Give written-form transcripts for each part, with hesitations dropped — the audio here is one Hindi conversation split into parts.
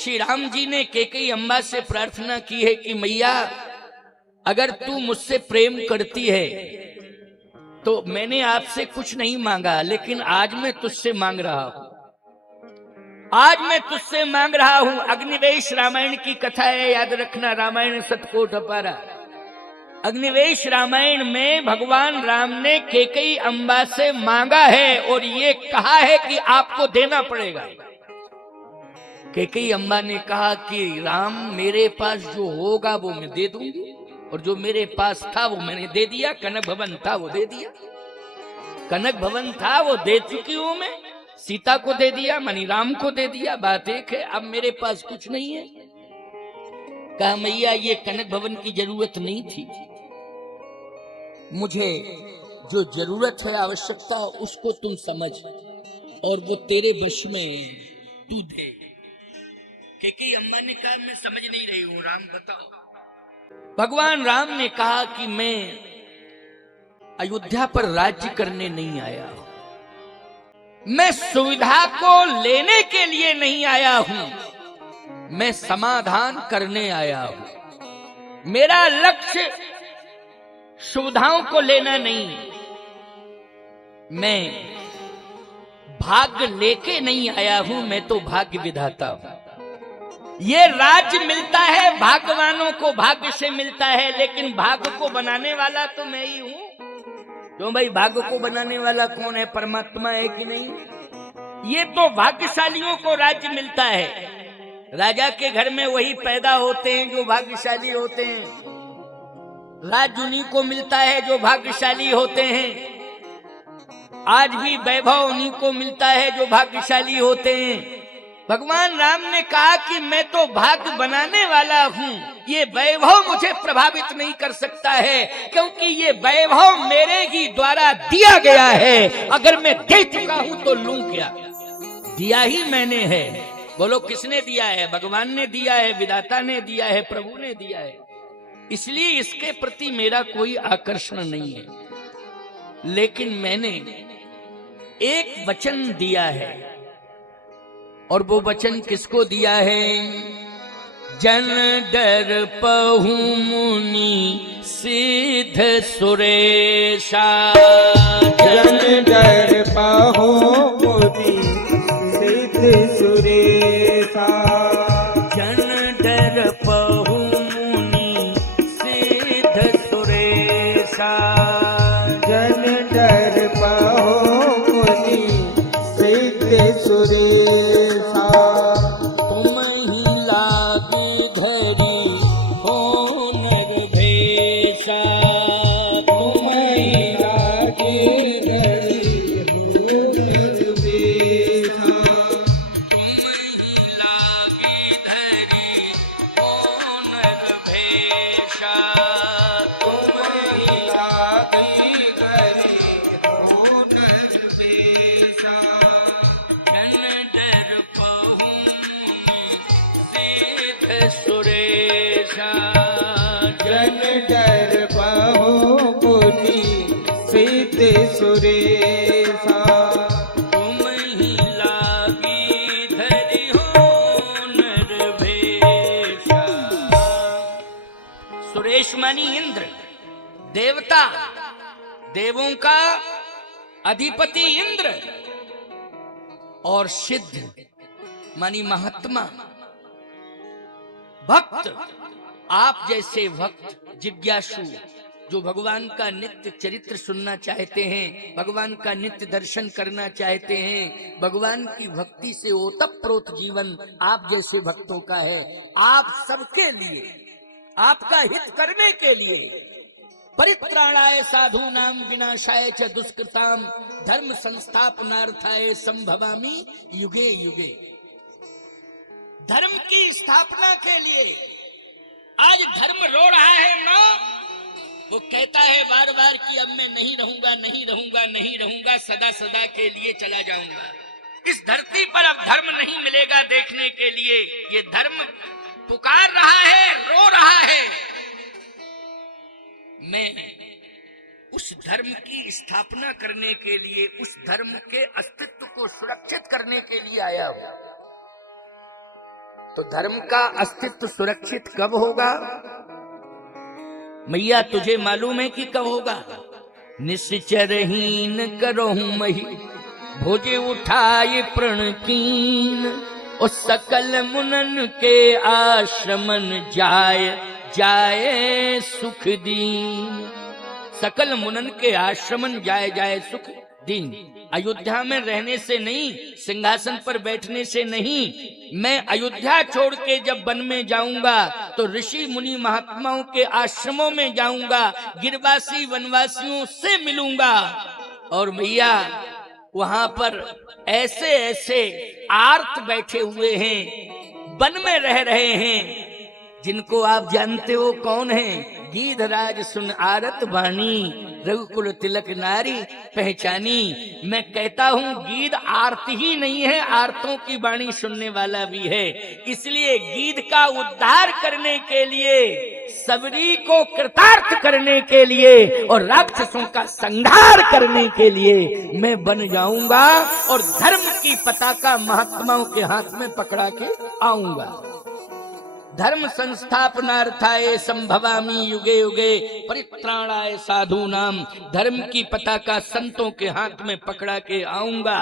श्री राम जी ने कैकेयी अम्बा से प्रार्थना की है कि मैया अगर तू मुझसे प्रेम करती है तो मैंने आपसे कुछ नहीं मांगा, लेकिन आज मैं तुझसे मांग रहा हूं, आज मैं तुझसे मांग रहा हूं। अग्निवेश रामायण की कथा है, याद रखना, रामायण सतकोट अपारा। अग्निवेश रामायण में भगवान राम ने कैकेयी अम्बा से मांगा है और ये कहा है कि आपको देना पड़ेगा। कैकेयी अम्बा ने कहा कि राम मेरे पास जो होगा वो मैं दे दूंगी, और जो मेरे पास था वो मैंने दे दिया। कनक भवन था वो दे दिया, कनक भवन था वो दे चुकी हूं मैं, सीता को दे दिया, मनी राम को दे दिया, बात एक है। अब मेरे पास कुछ नहीं है। कहा मैया ये कनक भवन की जरूरत नहीं थी, मुझे जो जरूरत है, आवश्यकता, उसको तुम समझ, और वो तेरे वश में है, तू दे। कैकेयी अम्मा ने कहा मैं समझ नहीं रही हूं, राम बताओ। भगवान राम ने कहा कि मैं अयोध्या पर राज्य करने नहीं आया हूं, मैं सुविधा को लेने के लिए नहीं आया हूं, मैं समाधान करने आया हूं। मेरा लक्ष्य सुविधाओं को लेना नहीं, मैं भाग्य लेके नहीं आया हूं, मैं तो भाग्य विधाता हूं। ये राज्य मिलता है भाग्यवानों को, भाग्य से मिलता है, लेकिन भाग्य को बनाने वाला तो मैं ही हूं। क्यों भाई, भाग्य को बनाने वाला कौन है? परमात्मा है कि नहीं? ये तो भाग्यशालियों को राज्य मिलता है। राजा के घर में वही पैदा होते हैं जो भाग्यशाली होते हैं, राज्य उन्हीं को मिलता है जो भाग्यशाली होते हैं। आज भी वैभव उन्हीं को मिलता है जो भाग्यशाली होते हैं। भगवान राम ने कहा कि मैं तो भाग्य बनाने वाला हूं, ये वैभव मुझे प्रभावित नहीं कर सकता है, क्योंकि ये वैभव मेरे ही द्वारा दिया गया है। अगर मैं दे चुका हूं तो लूं क्या? दिया ही मैंने है। बोलो किसने दिया है? भगवान ने दिया है, विधाता ने दिया है, प्रभु ने दिया है। इसलिए इसके प्रति मेरा कोई आकर्षण नहीं है, लेकिन मैंने एक वचन दिया है, और वो वचन किसको दिया है? जन डर पहु मुनि सिद्ध सुरेशा, जन डर पहु मुनि सिद्ध सुरेशा, जन डर पहु मुनि सिद्ध सुरेशा, जन डर पहु मुनि सिद्ध सुरेशा, तुम ही लाग धरी हो नर भेषा, तुम ही लाग धरी हो नर भेषा, तुम ही लाग धरी हो नर भेषा, तुम ही लाग धरी हो नर भेषा, जन डर पहु मुनि सिद्ध सुरेशा, जन डर पहु मुनि सिद्ध सुरेशा, तुम ही लागी धरी हो नर भेषा। सुरेश मानी इंद्र, देवता, देवों का अधिपति इंद्र, और सिद्ध मानी महात्मा, भक्त। आप जैसे भक्त जिज्ञासु जो भगवान का नित्य चरित्र सुनना चाहते हैं, भगवान का नित्य दर्शन करना चाहते हैं, भगवान की भक्ति से ओतप्रोत जीवन आप जैसे भक्तों का है। आप सबके लिए, आपका हित करने के लिए, परित्राणाय साधूनां विनाशाय च दुष्कृताम धर्म संस्थापनार्थाय संभवामि युगे युगे। धर्म की स्थापना के लिए आज धर्म रो रहा है मां, वो कहता है बार बार कि अब मैं नहीं रहूंगा, नहीं रहूंगा, नहीं रहूंगा, सदा सदा के लिए चला जाऊंगा। इस धरती पर अब धर्म नहीं मिलेगा देखने के लिए। ये धर्म पुकार रहा है, रो रहा है। मैं उस धर्म की स्थापना करने के लिए, उस धर्म के अस्तित्व को सुरक्षित करने के लिए आया हूं। तो धर्म का अस्तित्व सुरक्षित कब होगा मैया, तुझे मालूम है कि कब होगा? निश्चरहीन करहूं मही भोजे उठाए प्रण कीन, और सकल मुनन के आश्रमन जाए जाए सुख दीन। सकल मुनन के आश्रमन जाए जाए सुख दीन। अयोध्या में रहने से नहीं, सिंहासन पर बैठने से नहीं, मैं अयोध्या छोड़ के जब वन में जाऊंगा तो ऋषि मुनि महात्माओं के आश्रमों में जाऊंगा, गिरवासी वनवासियों से मिलूंगा। और भैया वहां पर ऐसे ऐसे आर्त बैठे हुए हैं, वन में रह रहे हैं, जिनको आप जानते हो कौन है? गीधराज सुन आरत वाणी, रघुकुल तिलक नारी पहचानी। मैं कहता हूं गीध आर्त ही नहीं है, आर्तों की वाणी सुनने वाला भी है। इसलिए गीध का उद्धार करने के लिए, सबरी को कृतार्थ करने के लिए और राक्षसों का संहार करने के लिए मैं बन जाऊंगा और धर्म की पताका महात्माओं के हाथ में पकड़ा के आऊंगा। धर्म संस्थापनार्थाय संभवामि युगे युगे परित्राणाय साधूनाम। धर्म की पताका संतों के हाथ में पकड़ा के आऊंगा,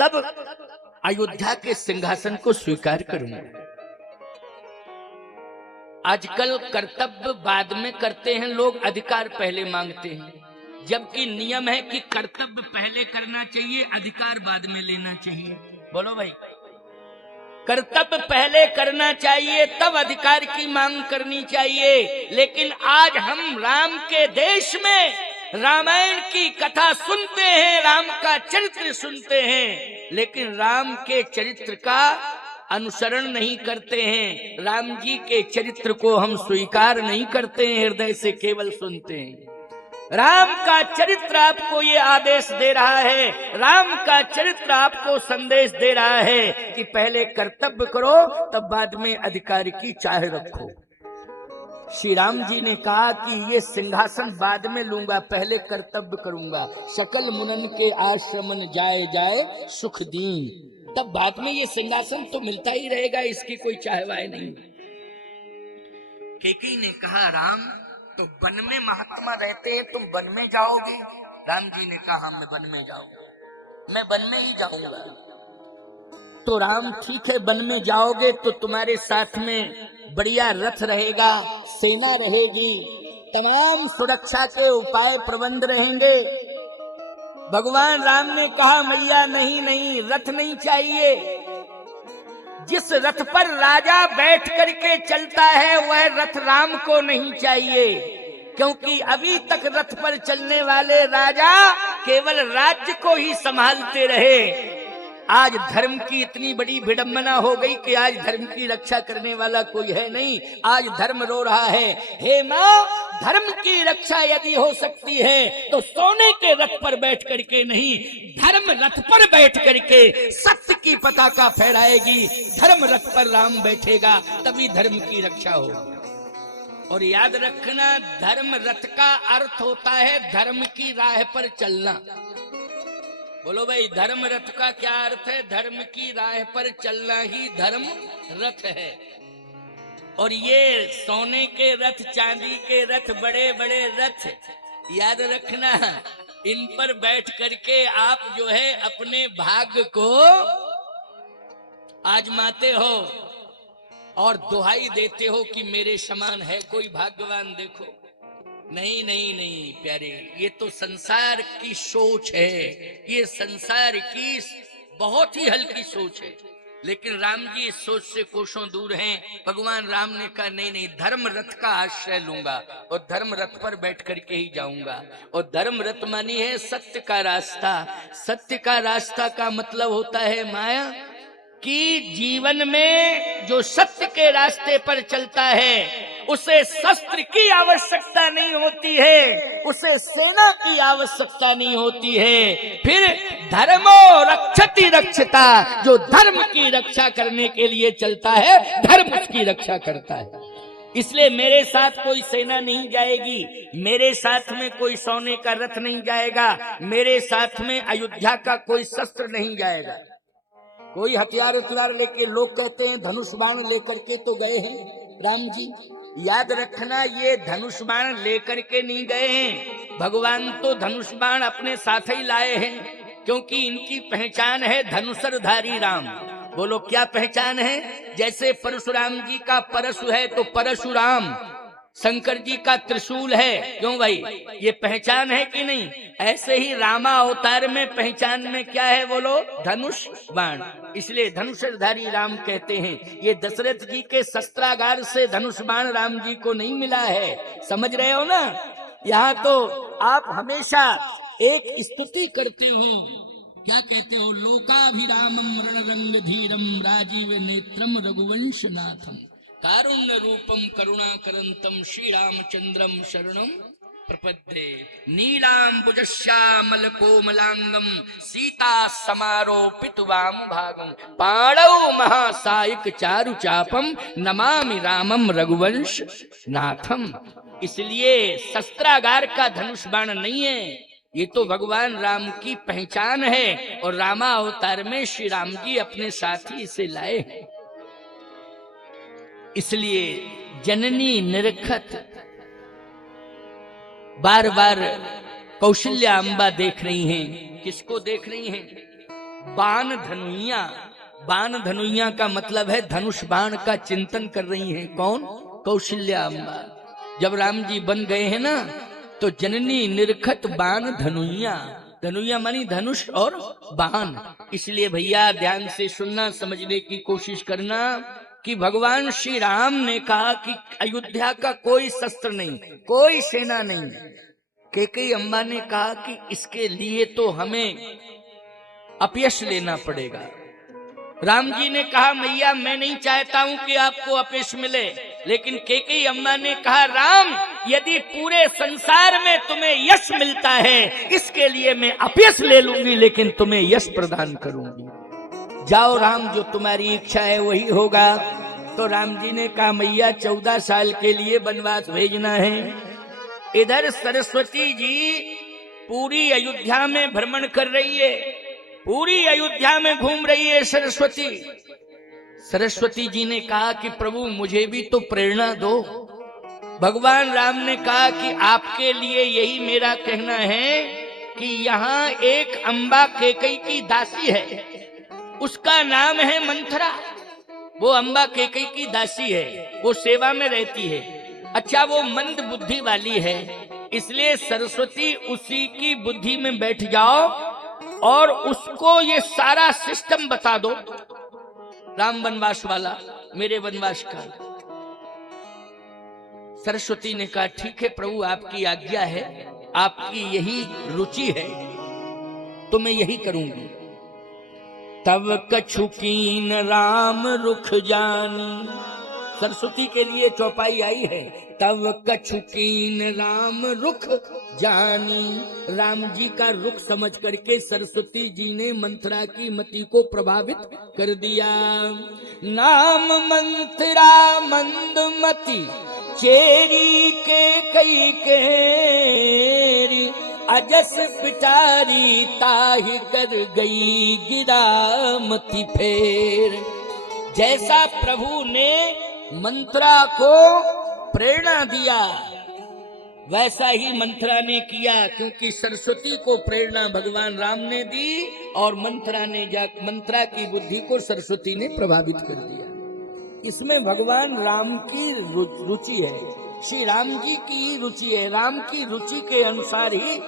तब अयोध्या के सिंहासन को स्वीकार करूंगा। आजकल कर्तव्य बाद में करते हैं लोग, अधिकार पहले मांगते हैं, जबकि नियम है कि कर्तव्य पहले करना चाहिए, अधिकार बाद में लेना चाहिए। बोलो भाई, कर्तव्य पहले करना चाहिए, तब अधिकार की मांग करनी चाहिए। लेकिन आज हम राम के देश में रामायण की कथा सुनते हैं, राम का चरित्र सुनते हैं, लेकिन राम के चरित्र का अनुसरण नहीं करते हैं। राम जी के चरित्र को हम स्वीकार नहीं करते हैं, हृदय से केवल सुनते हैं। राम का चरित्र आपको ये आदेश दे रहा है, राम का चरित्र आपको संदेश दे रहा है कि पहले कर्तव्य करो, तब बाद में अधिकार की चाह रखो। श्री राम जी ने कहा कि ये सिंहासन बाद में लूंगा, पहले कर्तव्य करूंगा। सकल मुनन के आश्रमन जाए जाए सुख दीन, तब बाद में ये सिंहासन तो मिलता ही रहेगा, इसकी कोई चाहवाई नहीं। कैकेयी ने कहा, राम तो वन में महात्मा रहते हैं, तुम वन में जाओगे? राम जी ने कहा, मैं वन में जाऊंगा, मैं वन में ही जाऊंगा। तो राम, ठीक है, वन में जाओगे तो तुम्हारे साथ में बढ़िया रथ रहेगा, सेना रहेगी, तमाम सुरक्षा के उपाय प्रबंध रहेंगे। भगवान राम ने कहा, मैया नहीं नहीं, रथ नहीं चाहिए। जिस रथ पर राजा बैठ करके चलता है वह रथ राम को नहीं चाहिए, क्योंकि अभी तक रथ पर चलने वाले राजा केवल राज्य को ही संभालते रहे। आज धर्म की इतनी बड़ी विडंबना हो गई कि आज धर्म की रक्षा करने वाला कोई है नहीं। आज धर्म रो रहा है, हे माँ, धर्म की रक्षा यदि हो सकती है तो सोने के रथ पर बैठ करके नहीं, धर्म रथ पर बैठ करके सत्य की पताका फहराएगी। धर्म रथ पर राम बैठेगा, तभी धर्म की रक्षा होगी। और याद रखना, धर्म रथ का अर्थ होता है धर्म की राह पर चलना। बोलो भाई, धर्म रथ का क्या अर्थ है? धर्म की राह पर चलना ही धर्म रथ है। और ये सोने के रथ, चांदी के रथ, बड़े बड़े रथ, याद रखना, इन पर बैठ करके आप जो है अपने भाग्य को आजमाते हो और दुहाई देते हो कि मेरे समान है कोई भाग्यवान देखो। नहीं नहीं नहीं प्यारे, ये तो संसार की सोच है, ये संसार की बहुत ही हल्की सोच है। लेकिन राम जी इस सोच से कोसों दूर हैं। भगवान राम ने कहा, नहीं नहीं, धर्म रथ का आश्रय लूंगा और धर्म रथ पर बैठ करके ही जाऊंगा। और धर्म रथ मानी है सत्य का रास्ता। सत्य का रास्ता का मतलब होता है माया, कि जीवन में जो सत्य के रास्ते पर चलता है उसे शस्त्र की आवश्यकता नहीं होती है, उसे सेना की आवश्यकता नहीं होती है। फिर धर्मो रक्षति रक्षता, जो धर्म की रक्षा करने के लिए चलता है, धर्म उसकी रक्षा करता है। इसलिए मेरे साथ कोई सेना नहीं जाएगी, मेरे साथ में कोई सोने का रथ नहीं जाएगा, मेरे साथ में अयोध्या का कोई शस्त्र नहीं जाएगा। कोई हथियार लेके, लोग कहते हैं धनुष बाण लेकर के तो गए हैं राम जी। याद रखना, ये धनुष बाण लेकर के नहीं गए हैं, भगवान तो धनुष बाण अपने साथ ही लाए हैं, क्योंकि इनकी पहचान है धनुषधारी राम। बोलो क्या पहचान है? जैसे परशुराम जी का परशु है तो परशुराम, शंकर जी का त्रिशूल है, क्यों भाई, ये पहचान है कि नहीं? ऐसे ही रामा अवतार में पहचान में क्या है? बोलो धनुष बाण। इसलिए धनुषधारी राम कहते हैं। ये दशरथ जी के शस्त्रागार से धनुष बाण राम जी को नहीं मिला है, समझ रहे हो ना? यहाँ तो आप हमेशा एक स्तुति करते हो, क्या कहते हो? लोकाभिरामम रणरंग धीरम राजीव नेत्रम रघुवंश नाथम कारुण्य रूपम करुणाकरंतम श्री रामचंद्रम शरणम प्रपद्ये नीलांबुजश्यामल कोमलांगम सीता समारोपित वाम भागम पाणौ महासायक चारु चापम नमामि रामम रघुवंश नाथम। इसलिए शस्त्रागार का धनुष बाण नहीं है, ये तो भगवान राम की पहचान है, और रामा अवतार में श्री राम जी अपने साथ ही इसे लाए हैं। इसलिए जननी निरखत बार बार कौशल्या अंबा देख रही हैं। किसको देख रही हैं? बाण धनुइया। बाण धनुइया का मतलब है धनुष बाण का चिंतन कर रही हैं। कौन? कौशल्या अंबा। जब राम जी बन गए हैं ना, तो जननी निरखत बाण धनुइया। धनुइया मानी धनुष और बाण। इसलिए भैया ध्यान से सुनना, समझने की कोशिश करना कि भगवान श्री राम ने कहा कि अयोध्या का कोई शस्त्र नहीं, कोई सेना नहीं। कैकेयी अम्बा ने कहा कि इसके लिए तो हमें अपयश लेना पड़ेगा। राम जी ने कहा मैया मैं नहीं चाहता हूं कि आपको अपयश मिले, लेकिन कैकेयी अम्बा ने कहा राम यदि पूरे संसार में तुम्हें यश मिलता है, इसके लिए मैं अपयश ले लूंगी, लेकिन तुम्हें यश प्रदान करूंगी। जाओ राम, जो तुम्हारी इच्छा है वही होगा। तो राम जी ने कहा मैया 14 साल के लिए वनवास भेजना है। इधर सरस्वती जी पूरी अयोध्या में भ्रमण कर रही है, पूरी अयोध्या में घूम रही है सरस्वती। सरस्वती जी ने कहा कि प्रभु मुझे भी तो प्रेरणा दो। भगवान राम ने कहा कि आपके लिए यही मेरा कहना है कि यहाँ एक अम्बा कैकेयी की दासी है, उसका नाम है मंथरा। वो अम्बा कैकेयी की दासी है, वो सेवा में रहती है। अच्छा वो मंद बुद्धि वाली है, इसलिए सरस्वती उसी की बुद्धि में बैठ जाओ और उसको ये सारा सिस्टम बता दो राम वनवास वाला, मेरे वनवास का। सरस्वती ने कहा ठीक है प्रभु आपकी आज्ञा है, आपकी यही रुचि है तो मैं यही करूंगी। तब कछु कीन राम रुख जानी, सरस्वती के लिए चौपाई आई है। तब कछु कीन राम रुख जानी, राम जी का रुख समझ करके सरस्वती जी ने मंथरा की मति को प्रभावित कर दिया। नाम मंथरा मंदमती चेरी के कई केरी, अजस पिटारी ताहि कर गई गिरामती फेर। जैसा प्रभु ने मंथरा को प्रेरणा दिया वैसा ही मंथरा ने किया, क्योंकि सरस्वती को प्रेरणा भगवान राम ने दी और मंथरा की बुद्धि को सरस्वती ने प्रभावित कर दिया। इसमें भगवान राम की रुचि है, श्री राम जी की रुचि है। राम की रुचि के अनुसार ही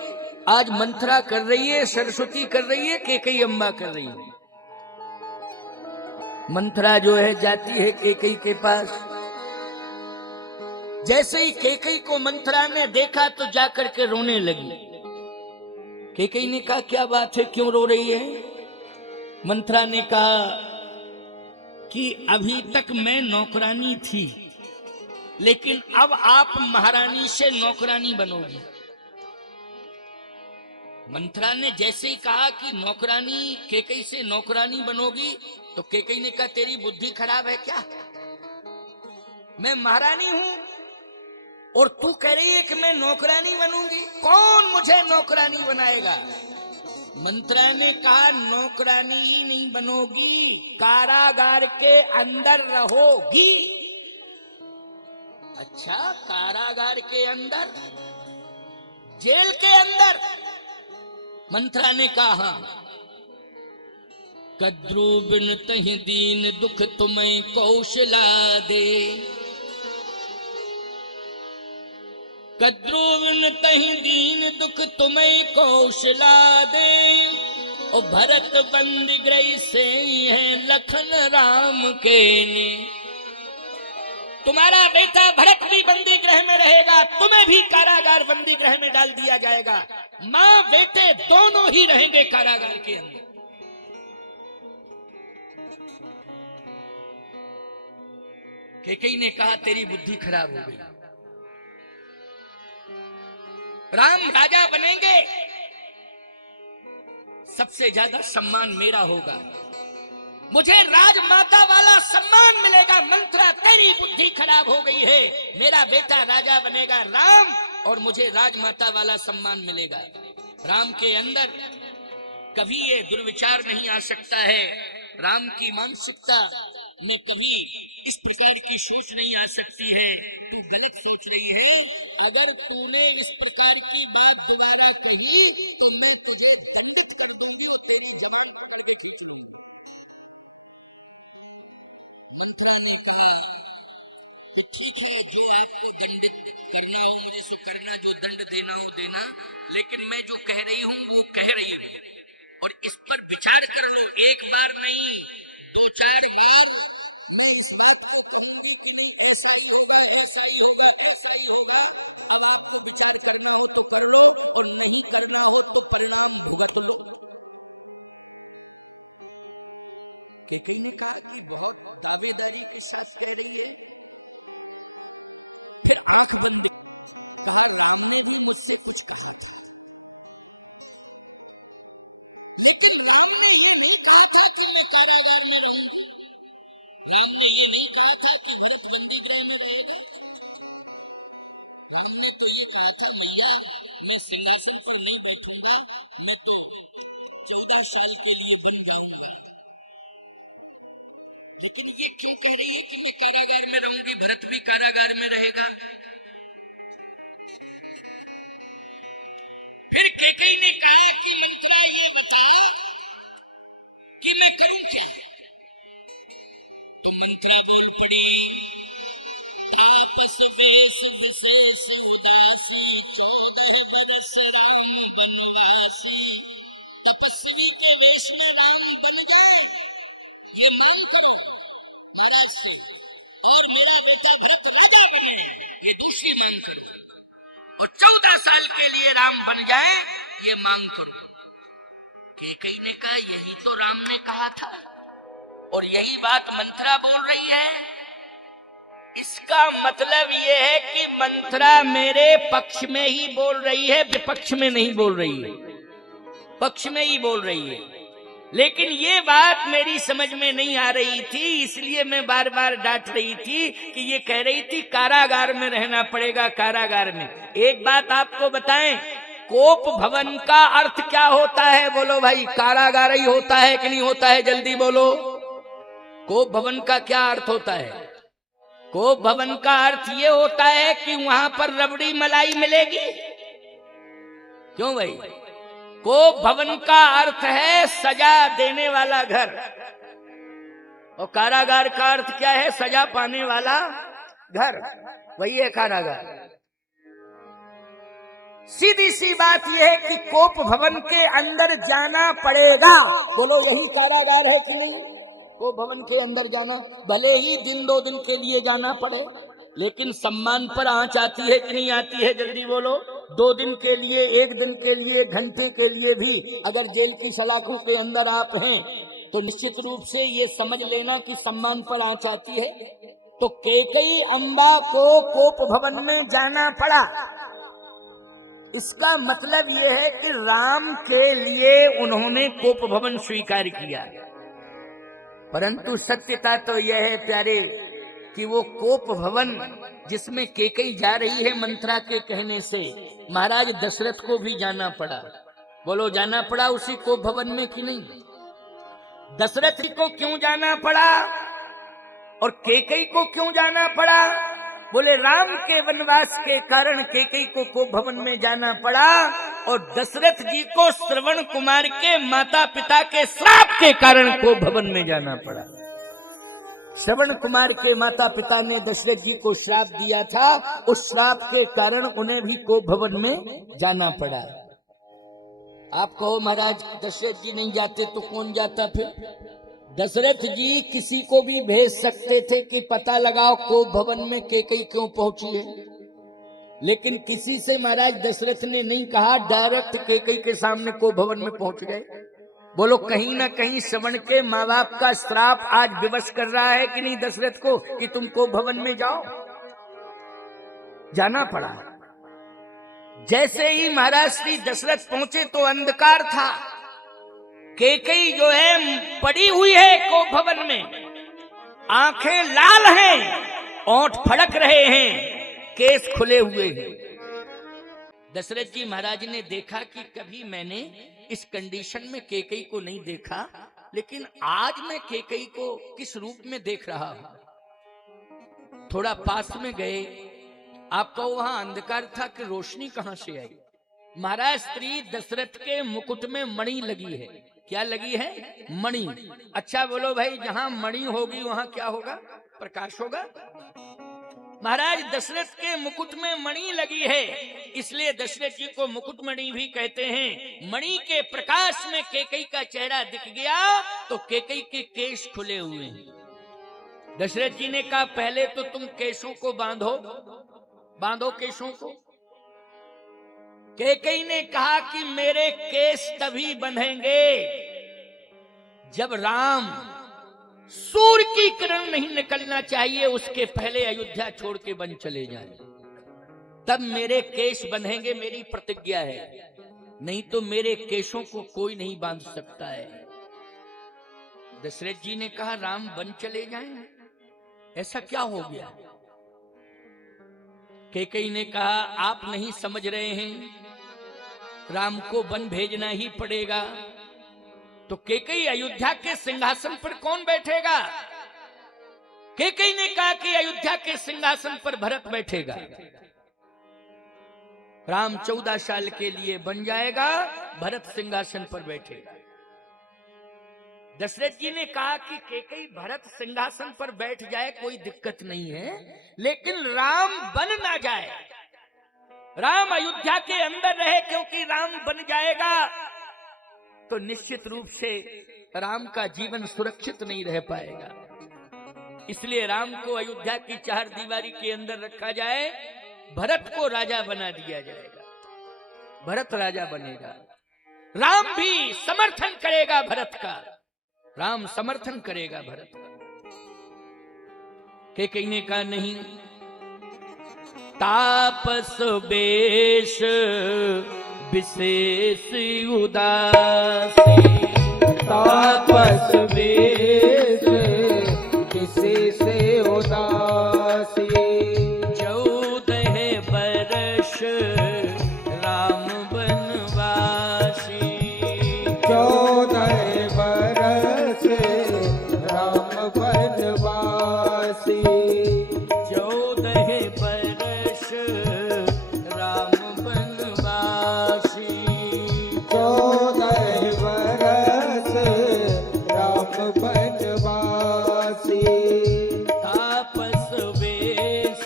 आज मंथरा कर रही है, सरस्वती कर रही है, कैकेयी अम्बा कर रही है। मंथरा जो है जाती है कैकेयी के पास। जैसे ही कैकेयी को मंथरा ने देखा तो जाकर के रोने लगी। कैकेयी ने कहा क्या बात है, क्यों रो रही है? मंथरा ने कहा कि अभी तक मैं नौकरानी थी, लेकिन अब आप महारानी से नौकरानी बनोगी। मंथरा ने जैसे ही कहा कि नौकरानी, कैकेयी से नौकरानी बनोगी, तो कैकेयी ने कहा तेरी बुद्धि खराब है क्या? मैं महारानी हूं और तू कह रही है कि मैं नौकरानी बनूंगी? कौन मुझे नौकरानी बनाएगा? मंत्रा ने कहा नौकरानी ही नहीं बनोगी, कारागार के अंदर रहोगी। अच्छा, कारागार के अंदर, जेल के अंदर? मंत्रा ने कहा हाँ। कद्रू बिन तहि दीन दुख तुम्हें कौशला दे, कद्रू बिन तहि दीन दुख तुम्हें कौशला दे। ओ भरत बंदी गृह से है लखन राम के ने, तुम्हारा बेटा भरत भी बंदी गृह में रहेगा, तुम्हें भी कारागार बंदी गृह में डाल दिया जाएगा। मां बेटे दोनों ही रहेंगे कारागार के अंदर। कैकेयी ने कहा तेरी बुद्धि खराब हो गई, राम राजा बनेंगे, सबसे ज्यादा सम्मान मेरा होगा, मुझे राजमाता वाला सम्मान मिलेगा। मंत्रा तेरी बुद्धि खराब हो गई है, मेरा बेटा राजा बनेगा राम, और मुझे राजमाता वाला सम्मान मिलेगा। राम के अंदर कभी ये दुर्विचार नहीं आ सकता है, राम की मानसिकता में कभी इस प्रकार की सोच नहीं आ सकती है। तू गलत सोच रही है, अगर तूने इस प्रकार की बात दोबारा कही तो मैं तुझे दंडित कर दूंगी और तेरी जबान पकड़ के खींच लूंगी। मंत्रा ने कहा कि ठीक है, जो आपको दंडित करना हो मुझे सो करना, जो दंड देना हो देना, लेकिन मैं जो कह रही हूं वो कह रही हूं, और इस पर विचार कर लो। एक बार नहीं, 2-4 बार मैं इस बात को कहूंगी कि नहीं ऐसा ही होगा, ऐसा ही होगा, ऐसा ही होगा। अब आपको विचार करना हो तो कर लो, और नहीं करना हो तो परिणाम भुगत लो। कैकेयी ने कहा कि बहुत दावेदारी के साथ कह रही है। फिर आंख बंद, कहा राम ने भी मुझसे कुछ कहा था, लेकिन राम ने ये नहीं कहा था कि मैं कारागार में रहूंगी, राम ने ये नहीं कहा था कि भरत बंदी गृह में रहेगा। राम ने तो ये कहा था मैया मैं सिंहासन पर नहीं बैठूंगा, मैं तो 14 साल के लिए बन जाऊंगा। लेकिन ये क्यों कह रही है कि मैं कारागार में रहूंगी, भरत भी कारागार में रहेगा? फिर कैकेयी ने कहा कि मंत्रा ये बता कि मैं करूं क्या? तो मंत्रा बोल पड़ी, तापस वेश विशेष उदासी, 14 बरस राम बनवासी। तपस्वी के वेश में राम बन जाए ये मांग करो महाराज से, और मेरा बेटा भरत राजा बने ये दूसरी मांग करो, और 14 साल के लिए राम बन जाए ये मांग करो। कैकेयी ने कहा यही तो राम ने कहा था, और यही बात मंत्रा बोल रही है। इसका मतलब यह है कि मंत्रा मेरे पक्ष में ही बोल रही है, विपक्ष में नहीं बोल रही है, पक्ष में ही बोल रही है। लेकिन ये बात मेरी समझ में नहीं आ रही थी, इसलिए मैं बार बार डांट रही थी कि ये कह रही थी कारागार में रहना पड़ेगा, कारागार में। एक बात आपको बताएं, कोप भवन का अर्थ क्या होता है? बोलो भाई, कारागार ही होता है कि नहीं होता है? जल्दी बोलो, कोप भवन का क्या अर्थ होता है? कोप भवन का अर्थ ये होता है कि वहां पर रबड़ी मलाई मिलेगी। क्यों भाई? कोप भवन का अर्थ है सजा देने वाला घर, और कारागार का अर्थ क्या है? सजा पाने वाला घर, वही है कारागार। सीधी सी बात यह है कि कोप भवन के अंदर जाना पड़ेगा। बोलो, यही कारागार है कि नहीं? कोप भवन के अंदर जाना, भले ही 1-2 दिन के लिए जाना पड़े, लेकिन सम्मान पर आंच आती है कि नहीं आती है? जल्दी बोलो। 2 दिन के लिए, 1 दिन के लिए, घंटे के लिए भी अगर जेल की सलाखों के अंदर आप हैं तो निश्चित रूप से ये समझ लेना कि सम्मान पर आंच आती है। तो कैकेयी अम्बा को कोप भवन में जाना पड़ा। इसका मतलब यह है कि राम के लिए उन्होंने कोप भवन स्वीकार किया। परंतु सत्यता तो यह है प्यारे कि वो कोप भवन जिसमें कैकेयी जा रही है मंत्रा के कहने से, महाराज दशरथ को भी जाना पड़ा। बोलो जाना पड़ा उसी को भवन में कि नहीं? दशरथ जी को क्यों जाना पड़ा और कैकेयी को क्यों जाना पड़ा? बोले राम के वनवास के कारण कैकेयी को भवन में जाना पड़ा और दशरथ जी को श्रवण कुमार के माता पिता के श्राप के कारण को भवन में जाना पड़ा। श्रवण कुमार के माता पिता ने दशरथ जी को श्राप दिया था, उस श्राप के कारण उन्हें भी को भवन में जाना पड़ा। आप कहो महाराज दशरथ जी नहीं जाते तो कौन जाता फिर? दशरथ जी किसी को भी भेज सकते थे कि पता लगाओ को भवन में कैकेयी क्यों पहुंची है, लेकिन किसी से महाराज दशरथ ने नहीं कहा, डायरेक्ट कैकेयी के सामने को भवन में पहुंच गए। बोलो कहीं ना कहीं श्रवण के माँ बाप का श्राप आज विवश कर रहा है कि नहीं दशरथ को कि तुमको भवन में जाओ? जाना पड़ा। जैसे ही महाराज श्री दशरथ पहुंचे तो अंधकार था। कैकेयी जो है पड़ी हुई है को भवन में, आंखें लाल हैं, ओंठ फड़क रहे हैं, केस खुले हुए हैं। दशरथ जी महाराज ने देखा कि कभी मैंने इस कंडीशन में कैकेयी को नहीं देखा, लेकिन आज मैं कैकेयी को किस रूप में देख रहा हूं। थोड़ा पास में गए, आपको वहां अंधकार था कि रोशनी कहां से आई? महाराज स्त्री दशरथ के मुकुट में मणि लगी है। क्या लगी है? मणि। अच्छा बोलो भाई, जहां मणि होगी वहां क्या होगा? प्रकाश होगा। महाराज दशरथ के मुकुट में मणि लगी है, इसलिए दशरथ जी को मुकुट मणि भी कहते हैं। मणि के प्रकाश में कैकेयी का चेहरा दिख गया तो कैकेयी के केश खुले हुए हैं। दशरथ जी ने कहा पहले तो तुम केशों को बांधो, बांधो केशों को। कैकेयी ने कहा कि मेरे केस तभी बंधेंगे जब राम, सूर्य की किरण नहीं निकलना चाहिए उसके पहले अयोध्या छोड़ के वन चले जाए, तब मेरे केश बंधेंगे, मेरी प्रतिज्ञा है। नहीं तो मेरे केशों को कोई नहीं बांध सकता है। दशरथ जी ने कहा राम वन चले जाएं, ऐसा क्या हो गया? कैकेयी ने कहा आप नहीं समझ रहे हैं, राम को वन भेजना ही पड़ेगा। तो कैकेयी अयोध्या के सिंहासन पर कौन बैठेगा? कैकेयी ने कहा कि अयोध्या के सिंहासन पर भरत बैठेगा। राम 14 साल के लिए बन जाएगा, भरत सिंहासन पर बैठेगा। दशरथ जी ने कहा कि कैकेयी भरत सिंहासन पर बैठ जाए कोई दिक्कत नहीं है, लेकिन राम बन ना जाए, राम अयोध्या के अंदर रहे, क्योंकि राम बन जाएगा तो निश्चित रूप से राम का जीवन सुरक्षित नहीं रह पाएगा। इसलिए राम को अयोध्या की चार दीवारी के अंदर रखा जाए, भरत को राजा बना दिया जाएगा, भरत राजा बनेगा। राम भी समर्थन करेगा भरत का, राम समर्थन करेगा भरत का। कैकेयी ने कहा नहीं, तापस बेश विशेष उदासी, तापस बेश विशेष उदासी। 14 बरस राम बनवासी, 14 बरस राम बनवासी। 14 बरस राम बनवासी, 14 बरस राम बनवासी। तापस वेश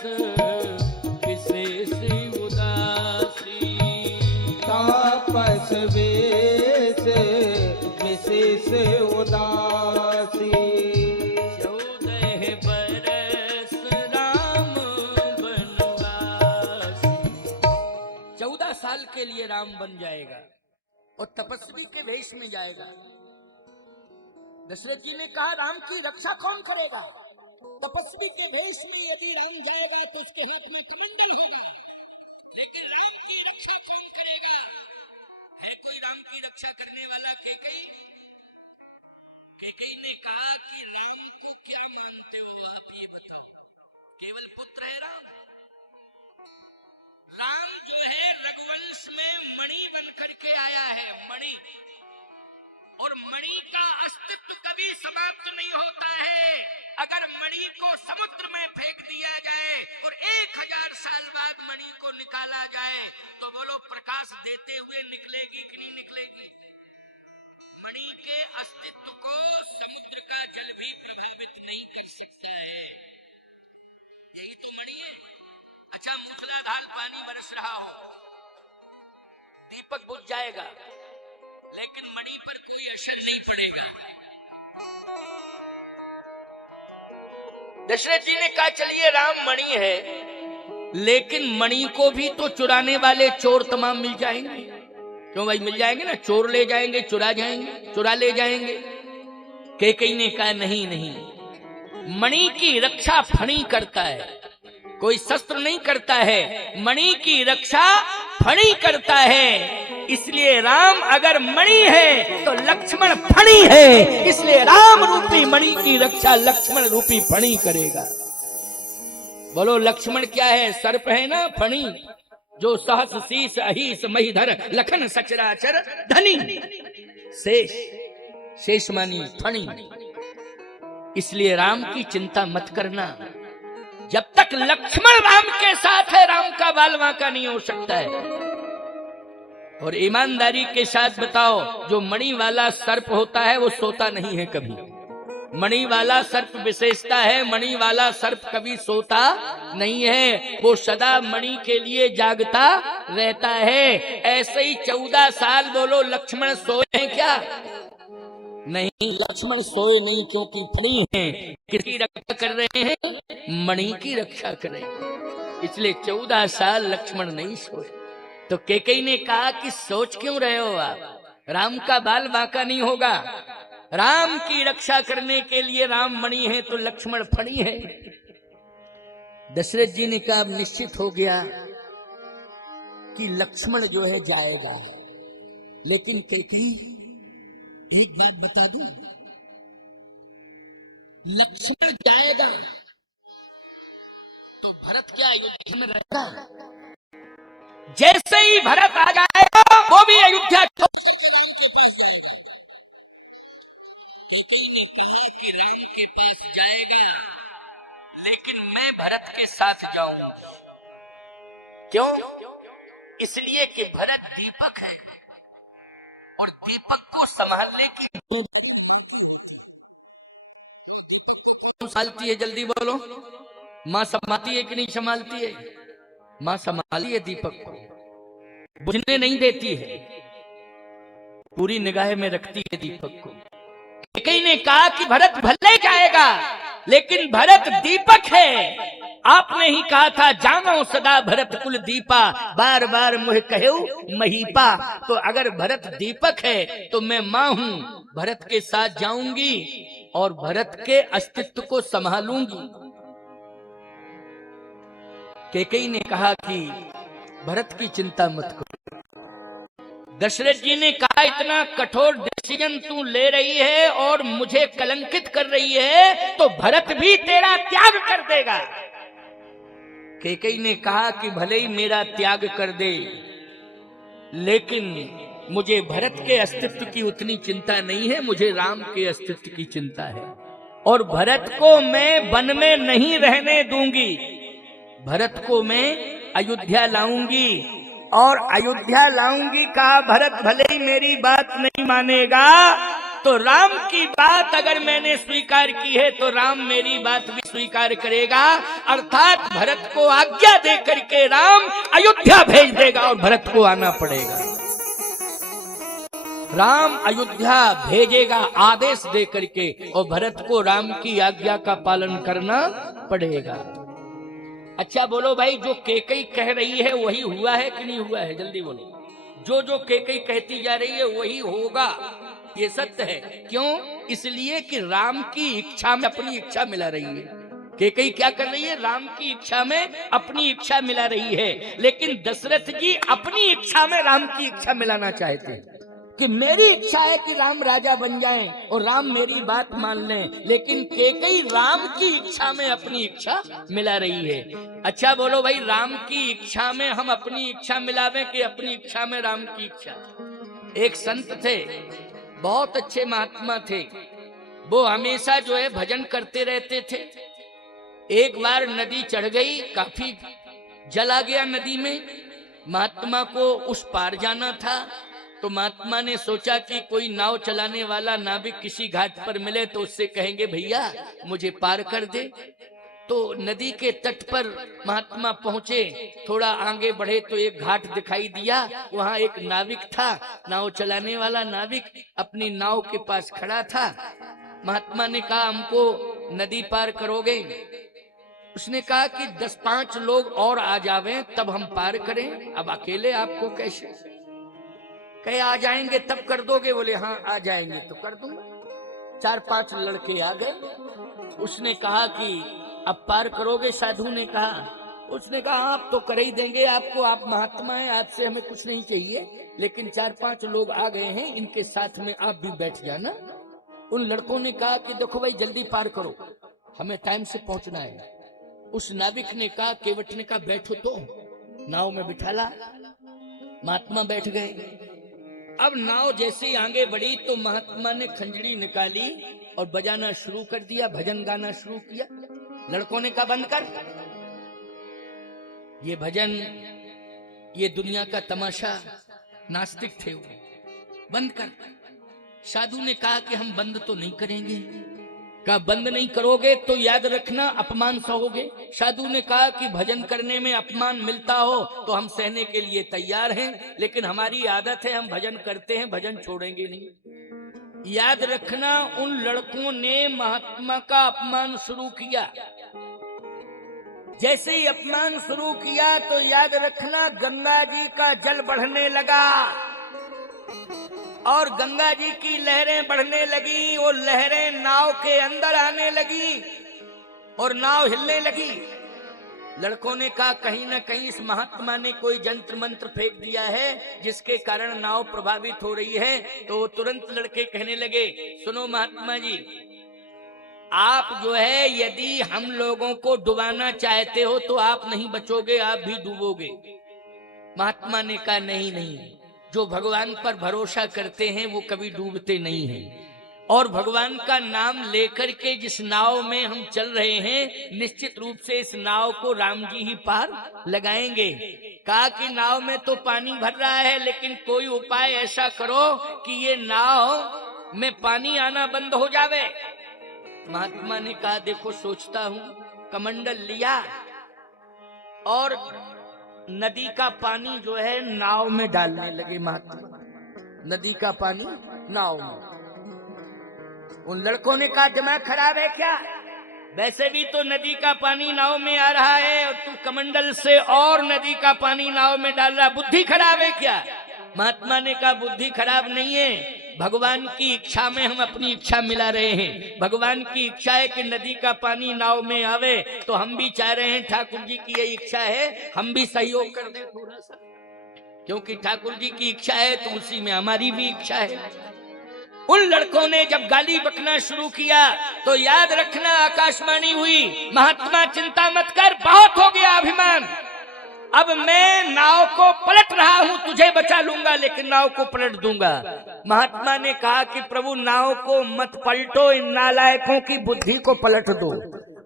विशेष उदासी, तापस वेश विशेष उदासी। 14 बरस राम बनवासी। 14 साल के लिए राम बन जाएगा और तपस्वी के वेश में जाएगा। दशरथ जी ने कहा राम की रक्षा कौन करेगा? तपस्वी के वेश में यदि राम जाएगा तो उसके हाथ में कमंडल होगा, लेकिन राम की रक्षा कौन करेगा? है कोई राम की रक्षा करने वाला? कैकेयी। कैकेयी ने कहा कि राम को क्या मानते हो आप, ये बताओ, केवल पुत्र है राम? राम जो है रघुवंश में मणि बन करके आया है, मणि। और मणि का अस्तित्व कभी समाप्त नहीं होता है। अगर मणि को समुद्र में फेंक दिया जाए और 1000 साल बाद मणि को निकाला जाए तो बोलो प्रकाश देते हुए निकलेगी कि नहीं निकलेगी? मणि के अस्तित्व को समुद्र का जल भी प्रभावित नहीं कर सकता है। यही तो मणि है। अच्छा, मूसलाधार पानी बरस रहा हो, दीपक बुझ जाएगा, लेकिन मणि पर कोई असर नहीं पड़ेगा। दशरथ जी ने कहा चलिए राम मणि है, लेकिन मणि को भी तो चुराने वाले चोर तमाम मिल जाएंगे। क्यों भाई? मिल जाएंगे ना, चोर ले जाएंगे, चुरा ले जाएंगे। कैकेयी ने कहा नहीं नहीं, मणि की रक्षा फणी करता है, कोई शस्त्र नहीं करता है। मणि की रक्षा फणी करता है, इसलिए राम अगर मणि है तो लक्ष्मण फणी है, इसलिए राम रूपी मणि की रक्षा लक्ष्मण रूपी फणी करेगा। बोलो लक्ष्मण क्या है? सर्प है ना, फणी। जो सहस शीस अहिस महिधर लखन सचराचर धनी, शेष मानी फणी। इसलिए राम की चिंता मत करना, जब तक लक्ष्मण राम के साथ है राम का बाल वांका नहीं हो सकता है। और ईमानदारी के साथ बताओ, जो मणि वाला सर्प होता है वो सोता नहीं है कभी। मणि वाला सर्प विशेषता है, मणि वाला सर्प कभी सोता नहीं है, वो सदा मणि के लिए जागता रहता है। ऐसे ही 14 साल बोलो लक्ष्मण सोए हैं क्या? नहीं, लक्ष्मण सोए नहीं, क्योंकि फणी है। किसकी रक्षा कर रहे हैं? मणि की रक्षा कर रहे हैं, इसलिए 14 साल लक्ष्मण नहीं सोए। तो कैकेयी ने कहा कि सोच क्यों रहे हो आप? राम का बाल बांका नहीं होगा। राम की रक्षा करने के लिए राम मणि है तो लक्ष्मण फणी है। दशरथ जी ने कहा अब निश्चित हो गया कि लक्ष्मण जो है जाएगा, लेकिन कैकेयी एक बात बता दूं, लक्ष्मण जाएगा तो भरत क्या अयोध्या में रहेगा? जैसे ही भरत आ जाएगा वो भी अयोध्या छोड़ करके राम के पास जाएगा। कैकेयी ने कहा कि राम के पास जाएगा, लेकिन मैं भरत के साथ जाऊंगी। क्यों? इसलिए कि भरत दीपक है और दीपक को संभालने की जिम्मेदारी मां की होती है। क्यों? दीपक को कौन संभालती है? जल्दी बोलो। मां संभालती है कि नहीं संभालती है? मां संभाली है दीपक को, बुझने नहीं देती है, पूरी निगाह में रखती है दीपक को। कैकेयी ने कहा कि भरत भले जाएगा, लेकिन भरत दीपक है। आपने ही कहा था जानो सदा भरत कुल दीपा, बार बार मुझे कहो महीपा। तो अगर भरत दीपक है तो मैं मां हूं, भरत के साथ जाऊंगी और भरत के अस्तित्व को संभालूंगी। कैकेयी ने कहा कि भरत की चिंता मत करो। दशरथ जी ने कहा इतना कठोर डिसीजन तू ले रही है और मुझे कलंकित कर रही है, तो भरत भी तेरा त्याग कर देगा। कैकेयी ने कहा कि भले ही मेरा त्याग कर दे, लेकिन मुझे भरत के अस्तित्व की उतनी चिंता नहीं है, मुझे राम के अस्तित्व की चिंता है। और भरत को मैं वन में नहीं रहने दूंगी, भरत को मैं अयोध्या लाऊंगी। और अयोध्या लाऊंगी कहा, भरत भले ही मेरी बात नहीं मानेगा, तो राम की बात अगर मैंने स्वीकार की है तो राम मेरी बात भी स्वीकार करेगा। अर्थात भरत को आज्ञा दे करके राम अयोध्या भेज देगा और भरत को आना पड़ेगा। राम अयोध्या भेजेगा आदेश दे करके, और भरत को राम की आज्ञा का पालन करना पड़ेगा। अच्छा बोलो भाई, जो कैकेयी कह रही है वही हुआ है कि नहीं हुआ है? जल्दी बोलो। जो कैकेयी कहती जा रही है वही होगा, ये सत्य है। क्यों? इसलिए कि राम की इच्छा में अपनी इच्छा मिला रही है। कैकेयी क्या कर रही है? राम की इच्छा में अपनी इच्छा मिला रही है। लेकिन दशरथ जी अपनी इच्छा में राम की इच्छा मिलाना चाहते हैं। कि मेरी इच्छा है कि राम राजा बन जाएं और राम मेरी बात मान लें, लेकिन कैकेयी राम की इच्छा में अपनी इच्छा मिला रही है। अच्छा बोलो भाई, राम की इच्छा में हम अपनी इच्छा मिलावें कि अपनी इच्छा में राम की इच्छा? एक संत थे, बहुत अच्छे महात्मा थे, वो हमेशा जो है भजन करते रहते थे। एक बार नदी चढ़ गई, काफी जल आ गया नदी में, महात्मा को उस पार जाना था। तो महात्मा ने सोचा कि कोई नाव चलाने वाला नाविक किसी घाट पर मिले तो उससे कहेंगे भैया मुझे पार कर दे। तो नदी के तट पर महात्मा पहुंचे, थोड़ा आगे बढ़े तो एक घाट दिखाई दिया, वहां एक नाविक था, नाव चलाने वाला नाविक अपनी नाव के पास खड़ा था। महात्मा ने कहा हमको नदी पार करोगे? उसने कहा कि 10-5 लोग और आ जावें तब हम पार करें, अब अकेले आपको कैसे? कहे आ जाएंगे तब कर दोगे? बोले हाँ आ जाएंगे तो कर दूंगा। 4-5 लड़के आ गए। उसने कहा कि अब पार करोगे? साधु ने कहा। उसने कहा आप तो कर ही देंगे, आपको, आप महात्मा हैं, आपसे हमें कुछ नहीं चाहिए, लेकिन 4-5 लोग आ गए हैं, इनके साथ में आप भी बैठ जाना। उन लड़कों ने कहा कि देखो भाई जल्दी पार करो, हमें टाइम से पहुंचना है। उस नाविक ने कहा, केवट ने कहा बैठो, तो नाव में बिठाला। महात्मा बैठ गए। अब नाव जैसे ही आगे बढ़ी तो महात्मा ने खंजरी निकाली और बजाना शुरू कर दिया, भजन गाना शुरू किया। लड़कों ने कहा बंद कर, ये भजन, ये दुनिया का तमाशा, नास्तिक थे वो, बंद कर। साधु ने कहा कि हम बंद तो नहीं करेंगे। कहा बंद नहीं करोगे तो याद रखना अपमान सहोगे। साधु ने कहा कि भजन करने में अपमान मिलता हो तो हम सहने के लिए तैयार हैं, लेकिन हमारी आदत है, हम भजन करते हैं, भजन छोड़ेंगे नहीं। याद रखना उन लड़कों ने महात्मा का अपमान शुरू किया। जैसे ही अपमान शुरू किया तो याद रखना गंगा जी का जल बढ़ने लगा और गंगा जी की लहरें बढ़ने लगी, वो लहरें नाव के अंदर आने लगी और नाव हिलने लगी। लड़कों ने कहा कहीं ना कहीं इस महात्मा ने कोई जंत्र मंत्र फेंक दिया है जिसके कारण नाव प्रभावित हो रही है। तो तुरंत लड़के कहने लगे सुनो महात्मा जी, आप जो है यदि हम लोगों को डुबाना चाहते हो तो आप नहीं बचोगे, आप भी डूबोगे। महात्मा ने कहा नहीं नहीं, जो भगवान पर भरोसा करते हैं वो कभी डूबते नहीं हैं, और भगवान का नाम लेकर के जिस नाव में हम चल रहे हैं निश्चित रूप से इस नाव को राम जी ही पार लगाएंगे। कहा कि नाव में तो पानी भर रहा है, लेकिन कोई उपाय ऐसा करो कि ये नाव में पानी आना बंद हो जावे। महात्मा ने कहा देखो सोचता हूं। कमंडल लिया और नदी का पानी जो है नाव में डालने लगे महात्मा, नदी का पानी नाव में। उन लड़कों ने कहा दिमाग खराब है क्या? वैसे भी तो नदी का पानी नाव में आ रहा है और तू कमंडल से और नदी का पानी नाव में डाल रहा, बुद्धि खराब है क्या? महात्मा ने कहा बुद्धि खराब नहीं है, भगवान की इच्छा में हम अपनी इच्छा मिला रहे हैं। भगवान की इच्छा है कि नदी का पानी नाव में आवे, तो हम भी चाह रहे हैं, ठाकुर जी की ये इच्छा है, हम भी सहयोग कर दें थोड़ा सा, क्योंकि ठाकुर जी की इच्छा है तो उसी में हमारी भी इच्छा है। उन लड़कों ने जब गाली बकना शुरू किया तो याद रखना आकाशवाणी हुई, महात्मा चिंता मत कर, बहुत हो गया अभिमान, अब मैं नाव को पलट रहा हूं, तुझे बचा लूंगा लेकिन नाव को पलट दूंगा। महात्मा ने कहा कि प्रभु नाव को मत पलटो, इन नालायकों की बुद्धि को पलट दो।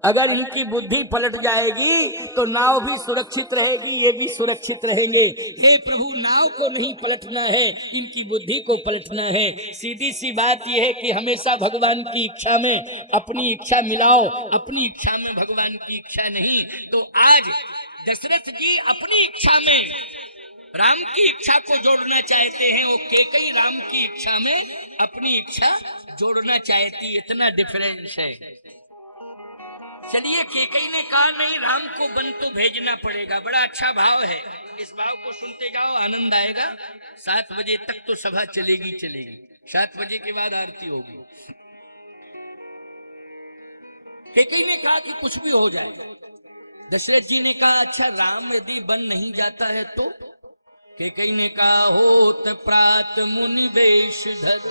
अगर इनकी बुद्धि पलट जाएगी तो नाव भी सुरक्षित रहेगी, ये भी सुरक्षित रहेंगे। हे प्रभु नाव को नहीं पलटना है, इनकी बुद्धि को पलटना है। सीधी सी बात यह है कि हमेशा भगवान की इच्छा में अपनी इच्छा मिलाओ, अपनी इच्छा में भगवान की इच्छा नहीं। तो आज दशरथ जी अपनी इच्छा में राम की इच्छा को जोड़ना चाहते हैं, वो कैकेयी राम की इच्छा में अपनी इच्छा जोड़ना चाहती, इतना डिफरेंस है। चलिए कैकेयी ने कहा नहीं, राम को वन तो भेजना पड़ेगा। बड़ा अच्छा भाव है, इस भाव को सुनते जाओ, आनंद आएगा। 7 बजे तक तो सभा चलेगी चलेगी, 7 बजे के बाद आरती होगी। कैकेयी ने कहा कि कुछ भी हो जाए। दशरथ जी ने कहा अच्छा राम यदि बन नहीं जाता है तो? कैकेयी ने कहा होत प्रात मुनि वेश धर,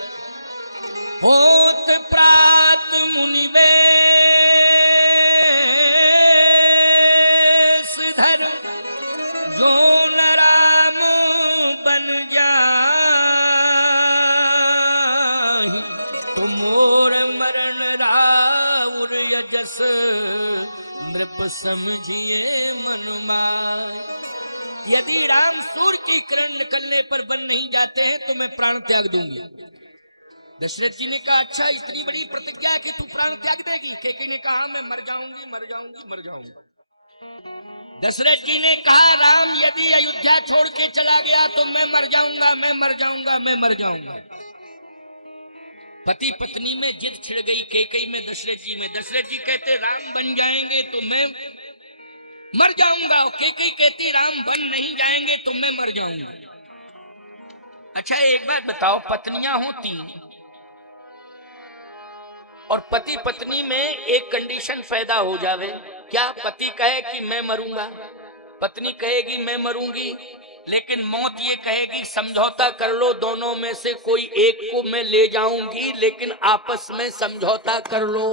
होत प्रात मुनि वेश धर, जो न राम बन जाहि, तो मोर मरण राउर यजस, नृप समझिए मन माय। यदि राम सूर्य की किरण निकलने पर बन नहीं जाते हैं तो मैं प्राण त्याग दूंगी। दशरथ जी ने कहा अच्छा इतनी बड़ी प्रतिज्ञा कि तू प्राण त्याग देगी? कैकेयी ने कहा मैं मर जाऊंगी मर जाऊंगी मर जाऊंगी। दशरथ जी ने कहा राम यदि अयोध्या छोड़ के चला गया तो मैं मर जाऊंगा मैं मर जाऊंगा मैं मर जाऊंगा। पति पत्नी में जिद छिड़ गई, कैकेयी में दशरथ जी में। दशरथ जी कहते राम बन जाएंगे तो मैं मर जाऊंगा, कैकेयी कहती राम बन नहीं जाएंगे तो मैं मर जाऊंगा। अच्छा एक बात बताओ, पत्नियां हो 3 और पति पत्नी में एक कंडीशन पैदा हो जावे, क्या? पति कहे कि मैं मरूंगा, पत्नी कहेगी मैं मरूंगी, लेकिन मौत ये कहेगी समझौता कर लो, दोनों में से कोई एक को मैं ले जाऊंगी, लेकिन आपस में समझौता कर लो।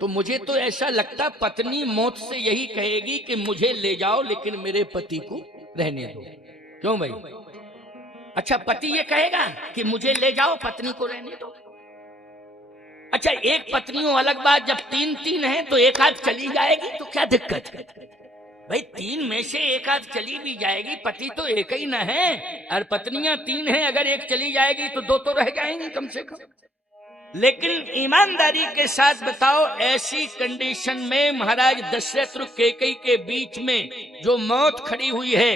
तो मुझे तो ऐसा लगता पत्नी मौत से यही कहेगी कि मुझे ले जाओ लेकिन मेरे पति को रहने दो। क्यों भाई? अच्छा पति ये कहेगा कि मुझे ले जाओ पत्नी को रहने दो। अच्छा एक पत्नी हो अलग बात, जब 3 है तो एक आध चली जाएगी तो क्या दिक्कत है भाई? 3 में से एक आध चली भी जाएगी, पति तो एक ही ना है और पत्नियां 3 हैं, अगर एक चली जाएगी तो 2 तो रह जाएंगी कम से कम। लेकिन ईमानदारी के साथ बताओ ऐसी कंडीशन में महाराज दशरथ और कैकेयी के बीच में जो मौत खड़ी हुई है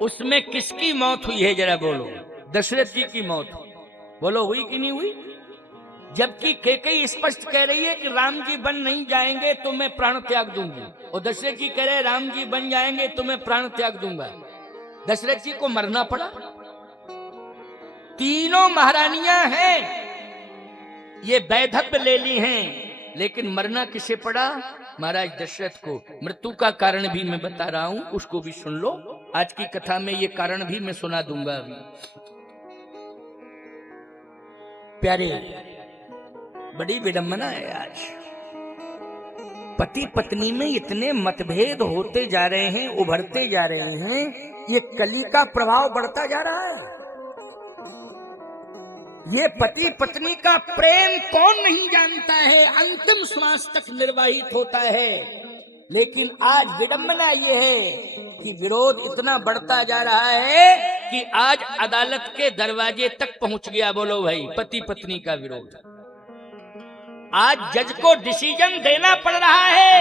उसमें किसकी मौत हुई है जरा बोलो? दशरथ जी की मौत। बोलो हुई कि नहीं हुई? जबकि कैकेयी स्पष्ट कह रही है कि राम जी बन नहीं जाएंगे तो मैं प्राण त्याग दूंगी, और दशरथ जी कह रहे राम जी बन जाएंगे तो मैं प्राण त्याग दूंगा। दशरथ जी को मरना पड़ा। तीनों महारानियां हैं, ये वैधव्य ले ली हैं, लेकिन मरना किसे पड़ा? महाराज दशरथ को। मृत्यु का कारण भी मैं बता रहा हूं, उसको भी सुन लो। आज की कथा में ये कारण भी मैं सुना दूंगा अभी। प्यारे, बड़ी विडंबना है आज। पति पत्नी में इतने मतभेद होते जा रहे हैं, उभरते जा रहे हैं, ये कली का प्रभाव बढ़ता जा रहा है। ये पति पत्नी का प्रेम कौन नहीं जानता है, अंतिम श्वास तक निर्वाहित होता है। लेकिन आज विडंबना ये है कि विरोध इतना बढ़ता जा रहा है कि आज अदालत के दरवाजे तक पहुंच गया। बोलो भाई, पति पत्नी का विरोध। आज जज को डिसीजन देना पड़ रहा है,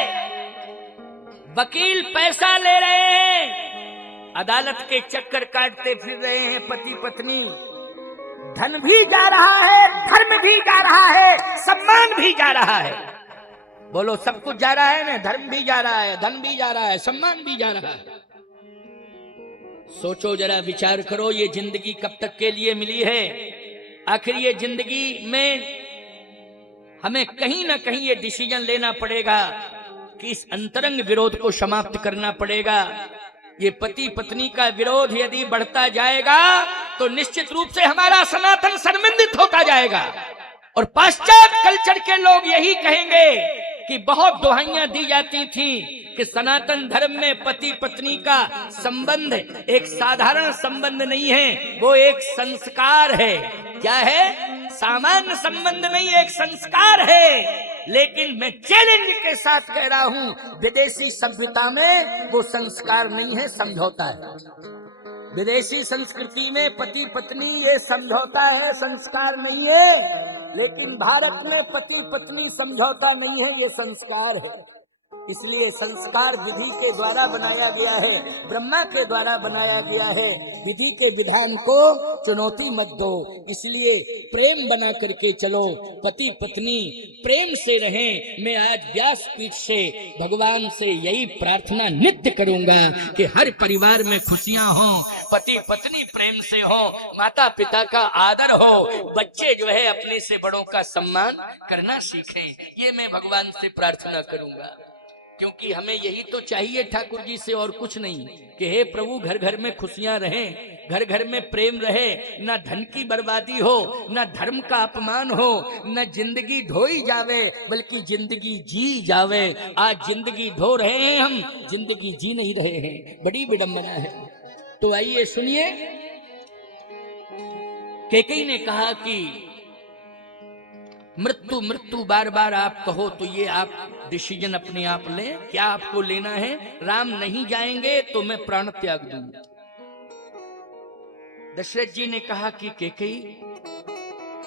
वकील पैसा ले रहे हैं, अदालत के चक्कर काटते फिर रहे हैं पति पत्नी। धन भी जा रहा है, धर्म भी जा रहा है, सम्मान भी जा रहा है। बोलो, सब कुछ जा रहा है ना? धर्म भी जा रहा है, धन भी जा रहा है, सम्मान भी जा रहा है। सोचो जरा, विचार करो, ये जिंदगी कब तक के लिए मिली है? आखिर ये जिंदगी में हमें कहीं ना कहीं ये डिसीजन लेना पड़ेगा कि इस अंतरंग विरोध को समाप्त करना पड़ेगा। ये पति पत्नी का विरोध यदि बढ़ता जाएगा तो निश्चित रूप से हमारा सनातन शर्मिंदित होता जाएगा। और पाश्चात्य कल्चर के लोग यही कहेंगे कि बहुत दुहाइयां दी जाती थी कि सनातन धर्म में पति पत्नी का संबंध एक साधारण संबंध नहीं है, वो एक संस्कार है। क्या है? सामान्य संबंध नहीं, एक संस्कार है। लेकिन मैं चैलेंज के साथ कह रहा हूं, विदेशी सभ्यता में वो संस्कार नहीं है, समझौता है। विदेशी संस्कृति में पति पत्नी ये समझौता है, संस्कार नहीं है। लेकिन भारत में पति पत्नी समझौता नहीं है, ये संस्कार है। इसलिए संस्कार विधि के द्वारा बनाया गया है, ब्रह्मा के द्वारा बनाया गया है। विधि के विधान को चुनौती मत दो। इसलिए प्रेम बना करके चलो, पति पत्नी प्रेम से रहें। मैं आज व्यासपीठ से भगवान से यही प्रार्थना नित्य करूंगा कि हर परिवार में खुशियां हो, पति पत्नी प्रेम से हो, माता पिता का आदर हो, बच्चे जो है अपने से बड़ों का सम्मान करना सीखें। ये मैं भगवान से प्रार्थना करूंगा। क्योंकि हमें यही तो चाहिए ठाकुर जी से और कुछ नहीं कि हे प्रभु घर घर में खुशियां रहें, घर घर में प्रेम रहे, ना धन की बर्बादी हो, ना धर्म का अपमान हो, ना जिंदगी ढोई जावे बल्कि जिंदगी जी जावे। आज जिंदगी ढो रहे हैं हम, जिंदगी जी नहीं रहे हैं, बड़ी विडंबना है। तो आइए सुनिए, कैकेयी ने कहा कि मृत्यु मृत्यु बार बार आप कहो तो ये आप डिसीजन अपने आप लें, क्या आपको लेना है? राम नहीं जाएंगे तो मैं प्राण त्याग दूंगा। दशरथ जी ने कहा कि कैकेयी,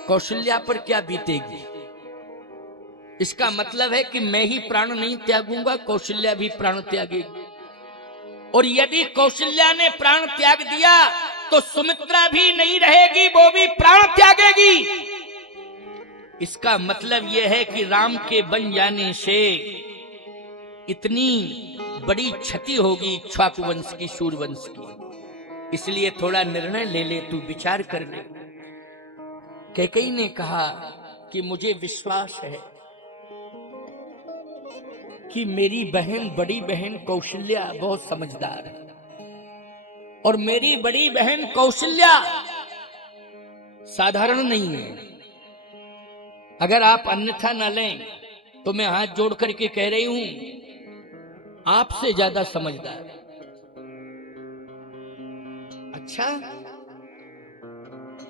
कौशल्या पर क्या बीतेगी? इसका मतलब है कि मैं ही प्राण नहीं त्यागूंगा, कौशल्या भी प्राण त्यागेगी। और यदि कौशल्या ने प्राण त्याग दिया तो सुमित्रा भी नहीं रहेगी, वो भी प्राण त्यागेगी। इसका मतलब यह है कि राम के बन जाने से इतनी बड़ी क्षति होगी इक्ष्वाकु वंश की, सूर्यवंश की। इसलिए थोड़ा निर्णय ले ले, तू विचार कर ले। कैकेयी ने कहा कि मुझे विश्वास है कि मेरी बहन, बड़ी बहन कौशल्या बहुत समझदार है, और मेरी बड़ी बहन कौशल्या साधारण नहीं है। अगर आप अन्यथा न लें तो मैं हाथ जोड़ करके कह रही हूं, आपसे ज्यादा समझदार। अच्छा,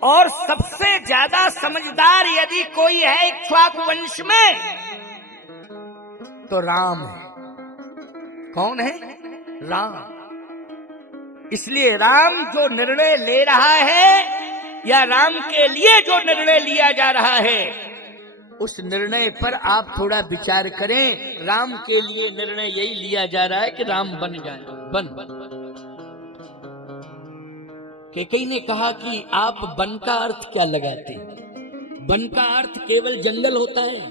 और सबसे ज्यादा समझदार यदि कोई है इक्ष्वाकु वंश में तो राम है। कौन है? राम। इसलिए राम जो निर्णय ले रहा है या राम के लिए जो निर्णय लिया जा रहा है, उस निर्णय पर आप थोड़ा विचार करें। राम के लिए निर्णय यही लिया जा रहा है कि राम बन जाए, बन। कैकेयी ने कहा कि आप बन का अर्थ क्या लगाते? बन का अर्थ केवल जंगल होता है?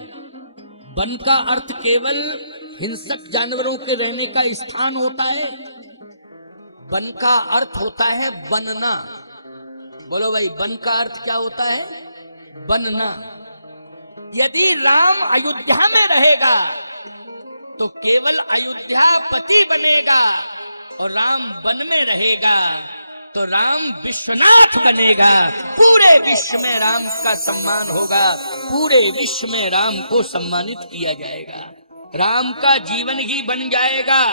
वन का अर्थ केवल हिंसक जानवरों के रहने का स्थान होता है? वन का अर्थ होता है बनना। बोलो भाई, वन का अर्थ क्या होता है? बनना। यदि राम अयोध्या में रहेगा तो केवल अयोध्यापति बनेगा, और राम वन में रहेगा तो राम विश्वनाथ बनेगा। पूरे विश्व में राम का सम्मान होगा, पूरे विश्व में राम को सम्मानित किया जाएगा, राम का जीवन ही बन जाएगा।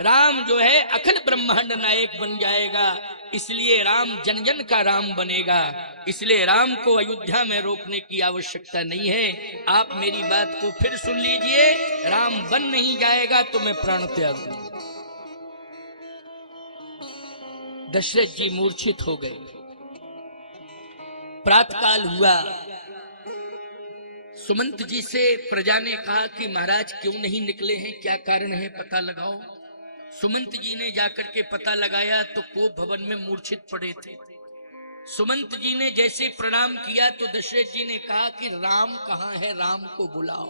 राम जो है अखंड ब्रह्मांड नायक बन जाएगा। इसलिए राम जन जन का राम बनेगा। इसलिए राम को अयोध्या में रोकने की आवश्यकता नहीं है। आप मेरी बात को फिर सुन लीजिए, राम बन नहीं जाएगा तो मैं प्राण त्याग दूंगा। दशरथ जी मूर्छित हो गए। प्रातःकाल हुआ, सुमंत जी से प्रजा ने कहा कि महाराज क्यों नहीं निकले हैं, क्या कारण है, पता लगाओ। सुमंत जी ने जाकर के पता लगाया तो कोप भवन में मूर्छित पड़े थे। सुमंत जी ने जैसे प्रणाम किया तो दशरथ जी ने कहा कि राम कहाँ है, राम को बुलाओ।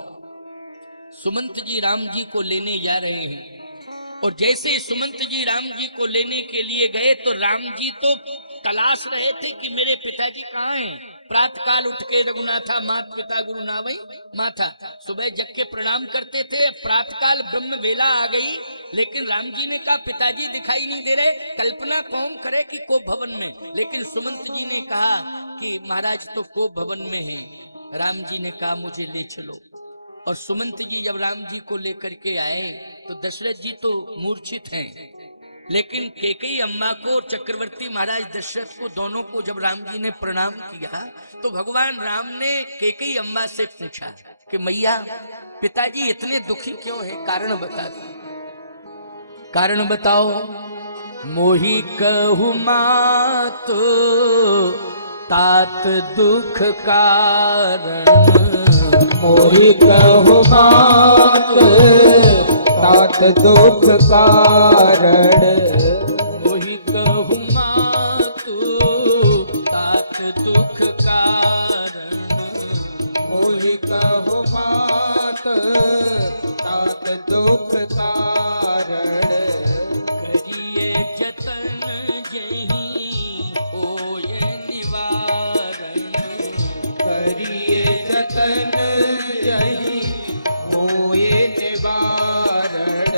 सुमंत जी राम जी को लेने जा रहे हैं, और जैसे सुमंत जी राम जी को लेने के लिए गए तो राम जी तो तलाश रहे थे कि मेरे पिताजी कहाँ हैं। प्रातःकाल उठ के रघुनाथा मात पिता गुरु नावई माथा, सुबह जग के प्रणाम करते थे। प्रातःकाल ब्रह्म वेला आ गई, लेकिन राम जी ने कहा पिताजी दिखाई नहीं दे रहे। कल्पना कौन करे कि कोप भवन में, लेकिन सुमंत जी ने कहा कि महाराज तो कोप भवन में हैं। राम जी ने कहा मुझे ले चलो। और सुमंत जी जब राम जी को लेकर के आए तो दशरथ जी तो मूर्छित हैं, लेकिन कैकेयी अम्मा को और चक्रवर्ती महाराज दशरथ को, दोनों को जब राम जी ने प्रणाम किया तो भगवान राम ने कैकेयी अम्मा से पूछा कि मैया पिताजी इतने दुखी क्यों हैं, कारण बता दो, कारण बताओ। मोहि कहु मात तात दुख कारण, मोहि कहु मात तात दुख कारण, मोहि कहु मातु तात दुख कारण, मोहि कहु मात तात दुख कारण, करिए जतन जहीं होय निवारण, करिए जतन यही होए निवारण,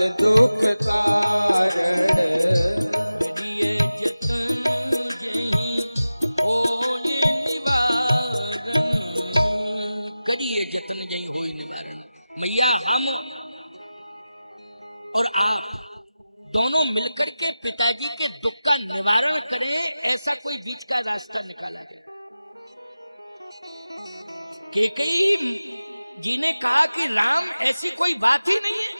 तात दुख कारण। करिए जतन जहीं होय निवारण, करिए जतन जहीं होय निवारण। मैया हम और आप दोनों मिलकर के पिताजी के दुख का निवारण करें, ऐसा कोई बीच का रास्ता निकाला गया। कैकेयी जी ने कहा कि राम ऐसी कोई बात ही नहीं है।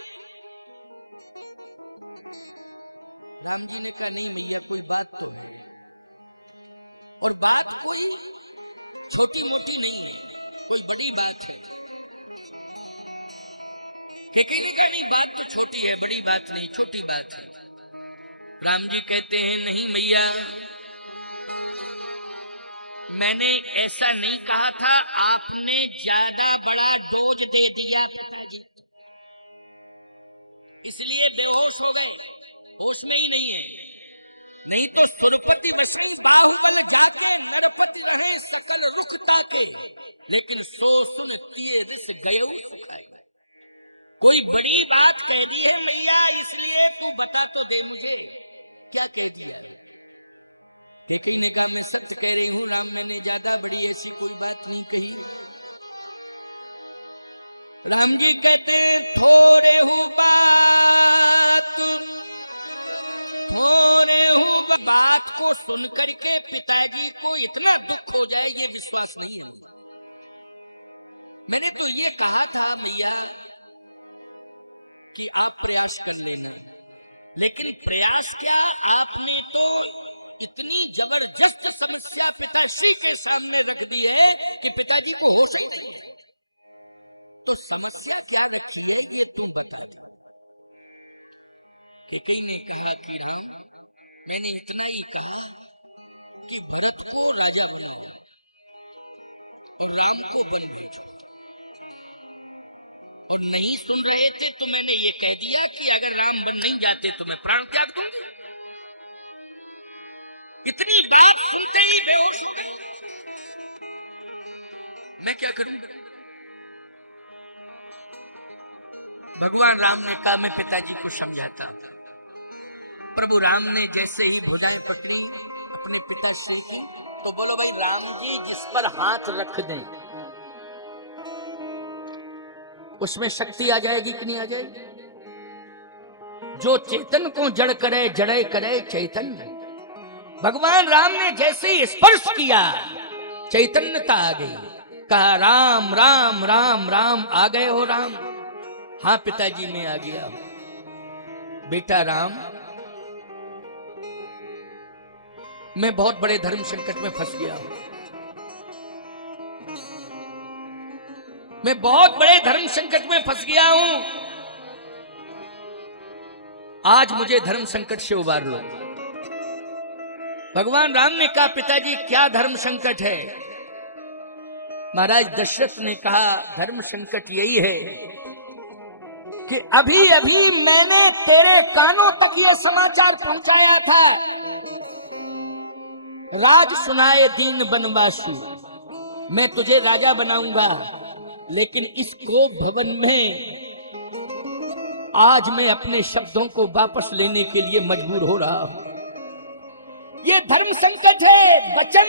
राम जी ने कहा नहीं मैया कोई बात तो है, और बात कोई छोटी मोटी नहीं है, कोई बड़ी बात है। कैकेयी ने कहा नहीं बात तो छोटी है, बड़ी बात नहीं, छोटी बात है। राम जी कहते हैं नहीं मैया, मैंने ऐसा नहीं कहा था, आपने ज्यादा बड़ा डोज दे दिया पिताजी, इसलिए बेहोश हो गए, होश में ही नहीं है। नहीं तो सुरपति वसई बाहुबल जाके, नरपति रहे सकल रुख ताके, लेकिन सो सुन तिये रिस गयऊ सुखाए। कोई बड़ी बात कह दी है मैया, इसलिए तू बता तो दे मुझे क्या कह दिया। कैकेयी ने कहा मैं सत्य कह रही हूं राम, मैंने ज्यादा बड़ी ऐसी कोई बात नहीं कही। राम जी कहते थोड़े हूं बात, थोड़े हूं बात को सुन करके पिताजी को इतना दुख हो जाए, ये विश्वास नहीं है। मैंने तो ये कहा था मैया कि आप प्रयास कर लेना, लेकिन प्रयास क्या, आपने तो इतनी जबरदस्त समस्या पिताश्री के सामने रख दी है कि पिताजी को होश ही नहीं है। तो समस्या क्या रखी है ये तुम बता दो। कैकेयी ने कहा कि राम मैंने इतना ही कहा कि भरत को राजा बनाओ और राम को वन भेजो, और नहीं सुन रहे थे तो मैंने ये कह दिया कि अगर राम बन नहीं जाते तो मैं प्राण त्याग दूंगी। इतनी बात सुनते ही बेहोश हो गए। मैं क्या करूंगा? भगवान राम ने कहा मैं पिताजी को समझाता। प्रभु राम ने जैसे ही भुजाएं पकड़ी अपने पिताश्री की, तो बोलो भाई राम जी जिस पर हाथ रख दें उसमें शक्ति आ जाएगी कि नहीं आ जाएगी? जो चेतन को जड़ करे जड़े करे चैतन्य। भगवान राम ने जैसे ही स्पर्श किया चैतन्यता आ गई। कहा राम राम राम राम, आ गए हो राम? हाँ पिताजी मैं आ गया हूं। बेटा राम मैं बहुत बड़े धर्म संकट में फंस गया हूं, मैं बहुत बड़े धर्म संकट में फंस गया हूं, आज मुझे धर्म संकट से उबार लो। भगवान राम ने कहा पिताजी क्या धर्म संकट है? महाराज दशरथ ने कहा धर्म संकट यही है कि अभी अभी मैंने तेरे कानों तक यह समाचार पहुंचाया था, राज सुनाए दीन बनवासु, मैं तुझे राजा बनाऊंगा, लेकिन इस कोप भवन में आज मैं अपने शब्दों को वापस लेने के लिए मजबूर हो रहा हूं। ये धर्म संकट है। वचन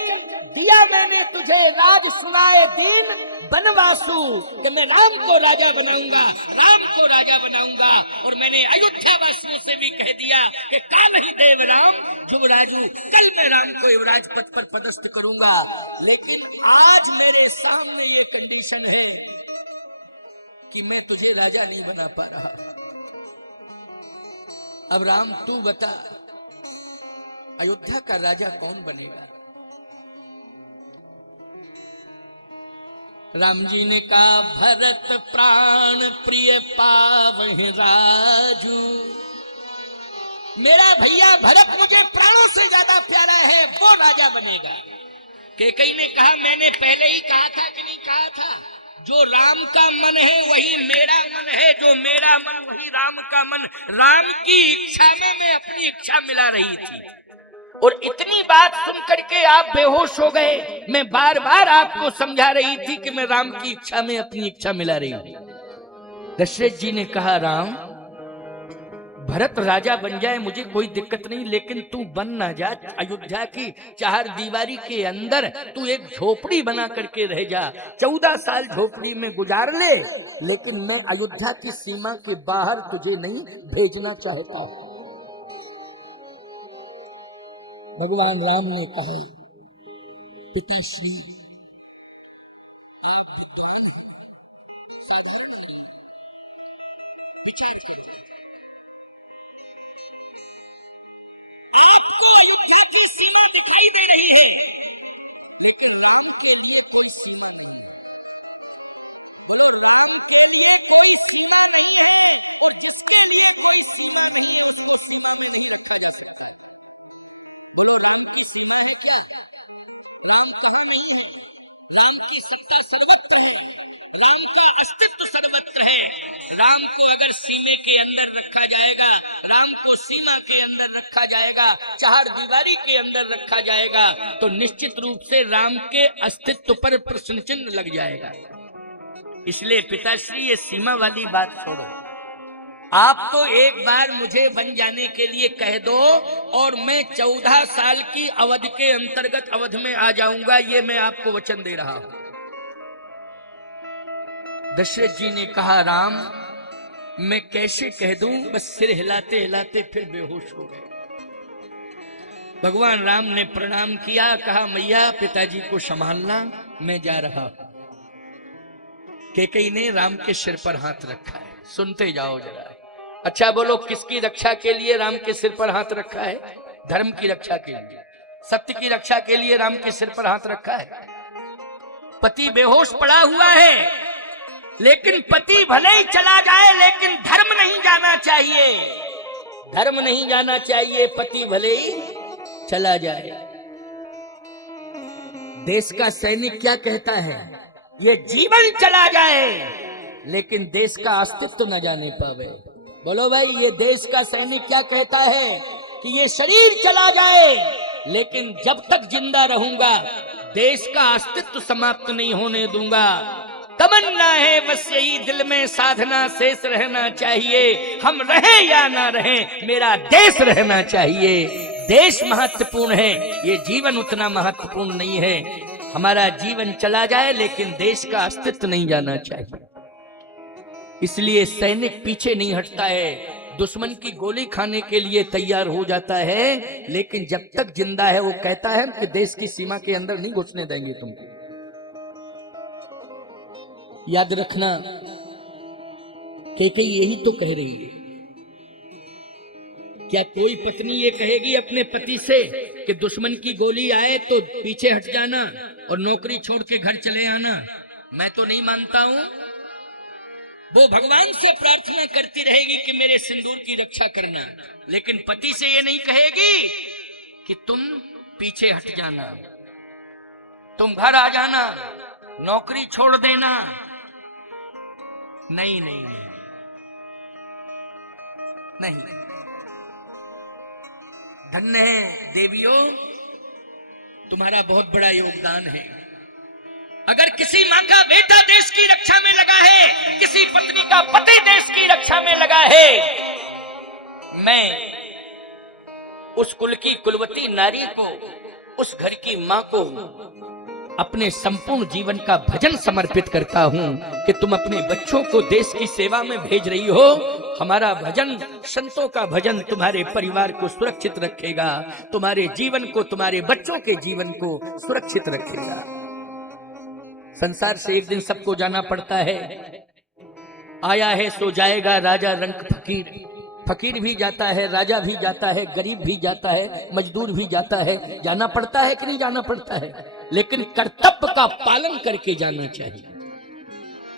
दिया मैंने तुझे, राज सुनाए दीन बनवासु, कि मैं राम को राजा बनाऊंगा, राम को राजा बनाऊंगा। और मैंने अयोध्या वासियों से भी कह दिया कि काल ही देव राम जुबराजू, कल मैं राम को युवराज पद पर पदस्थ करूंगा। लेकिन आज मेरे सामने ये कंडीशन है कि मैं तुझे राजा नहीं बना पा रहा। अब राम तू बता अयोध्या का राजा कौन बनेगा? राम जी ने कहा भरत प्राण प्रिय पावहि राजू, मेरा भैया भरत मुझे प्राणों से ज्यादा प्यारा है, वो राजा बनेगा। कैकेयी ने कहा मैंने पहले ही कहा था कि नहीं कहा था? जो राम का मन है वही मेरा मन है, जो मेरा मन वही राम का मन। राम की इच्छा में मैं अपनी इच्छा मिला रही थी, और इतनी बात सुन करके आप बेहोश हो गए। मैं बार बार आपको समझा रही थी कि मैं राम की इच्छा में अपनी इच्छा मिला रही हूं। दशरथ जी ने कहा राम भरत राजा बन जाए मुझे कोई दिक्कत नहीं, लेकिन तू बन ना जा। अयोध्या की 4 दीवारी के अंदर तू एक झोपड़ी बना करके रह जा, 14 साल झोपड़ी में गुजार ले, लेकिन मैं अयोध्या की सीमा के बाहर तुझे नहीं भेजना चाहता। भगवान राम ने कहा, पिताश्री आप विद्वान हैं, साधारण नहीं, विचार करो। आपको अयोध्या की सीमा दिखाई दे रही है, लेकिन राम के लिए कोई सीमा नहीं है। बोलो, राम के लिए कोई सीमा नहीं है, और जिसके लिए कोई सीमा नहीं है उसको सीमा में नहीं रखा जा सकता है। बोलो, राम की सीमा है क्या? राम कहां नहीं है? राम की सत्ता सर्वत्र है, राम का अस्तित्व सर्वत्र है। राम को अगर सीमे के अंदर रखा जाएगा, राम को सीमा के अंदर रखा जाएगा, 4 दीवारी के अंदर रखा जाएगा, तो निश्चित रूप से राम के अस्तित्व पर प्रश्न चिन्ह लग जाएगा। इसलिए पिताश्री ये सीमा वाली बात छोड़ो, आप तो एक बार मुझे बन जाने के लिए कह दो और मैं 14 साल की अवधि के अंतर्गत अवध में आ जाऊंगा, ये मैं आपको वचन दे रहा हूं। दशरथ जी ने कहा, राम मैं कैसे कह दूं, बस सिर हिलाते हिलाते फिर बेहोश हो गए। भगवान राम ने प्रणाम किया, कहा मैया पिताजी को संभालना, मैं जा रहा हूं। कैकेयी ने राम के सिर पर हाथ रखा है, सुनते जाओ जरा। अच्छा बोलो, किसकी रक्षा के लिए राम के सिर पर हाथ रखा है? धर्म की रक्षा के लिए, सत्य की रक्षा के लिए राम के सिर पर हाथ रखा है। पति बेहोश पड़ा हुआ है, लेकिन पति भले ही चला जाए लेकिन धर्म नहीं जाना चाहिए, धर्म नहीं जाना चाहिए, पति भले ही चला जाए। देश का सैनिक क्या कहता है? ये जीवन चला जाए लेकिन देश का अस्तित्व न जाने पावे। बोलो भाई, ये देश का सैनिक क्या कहता है कि ये शरीर चला जाए लेकिन जब तक जिंदा रहूंगा देश का अस्तित्व समाप्त नहीं होने दूंगा। तमन्ना है बस यही दिल में, साधना शेष रहना चाहिए, हम रहे या ना रहे मेरा देश रहना चाहिए। देश महत्वपूर्ण है, ये जीवन उतना महत्वपूर्ण नहीं है। हमारा जीवन चला जाए लेकिन देश का अस्तित्व नहीं जाना चाहिए। इसलिए सैनिक पीछे नहीं हटता है, दुश्मन की गोली खाने के लिए तैयार हो जाता है, लेकिन जब तक जिंदा है वो कहता है कि देश की सीमा के अंदर नहीं घुसने देंगे तुमको। याद रखना, कैकेयी यही तो कह रही है। क्या कोई पत्नी ये कहेगी अपने पति से कि दुश्मन की गोली आए तो पीछे हट जाना और नौकरी छोड़ के घर चले आना? मैं तो नहीं मानता हूं। वो भगवान से प्रार्थना करती रहेगी कि मेरे सिंदूर की रक्षा करना, लेकिन पति से ये नहीं कहेगी कि तुम पीछे हट जाना, तुम घर आ जाना, नौकरी छोड़ देना। नहीं नहीं नहीं नहीं। धन्य है देवियों, तुम्हारा बहुत बड़ा योगदान है। अगर किसी मां का बेटा देश की रक्षा में लगा है, किसी पत्नी का पति देश की रक्षा में लगा है, मैं उस कुल की कुलवती नारी को, उस घर की मां को अपने संपूर्ण जीवन का भजन समर्पित करता हूं कि तुम अपने बच्चों को देश की सेवा में भेज रही हो। हमारा भजन, संतों का भजन तुम्हारे परिवार को सुरक्षित रखेगा, तुम्हारे जीवन को, तुम्हारे बच्चों के जीवन को सुरक्षित रखेगा। संसार से एक दिन सबको जाना पड़ता है। आया है सो जाएगा राजा रंक फकीर। फकीर भी जाता है, राजा भी जाता है, गरीब भी जाता है, मजदूर भी जाता है। जाना पड़ता है कि नहीं जाना पड़ता है? लेकिन कर्तव्य का पालन करके जाना चाहिए,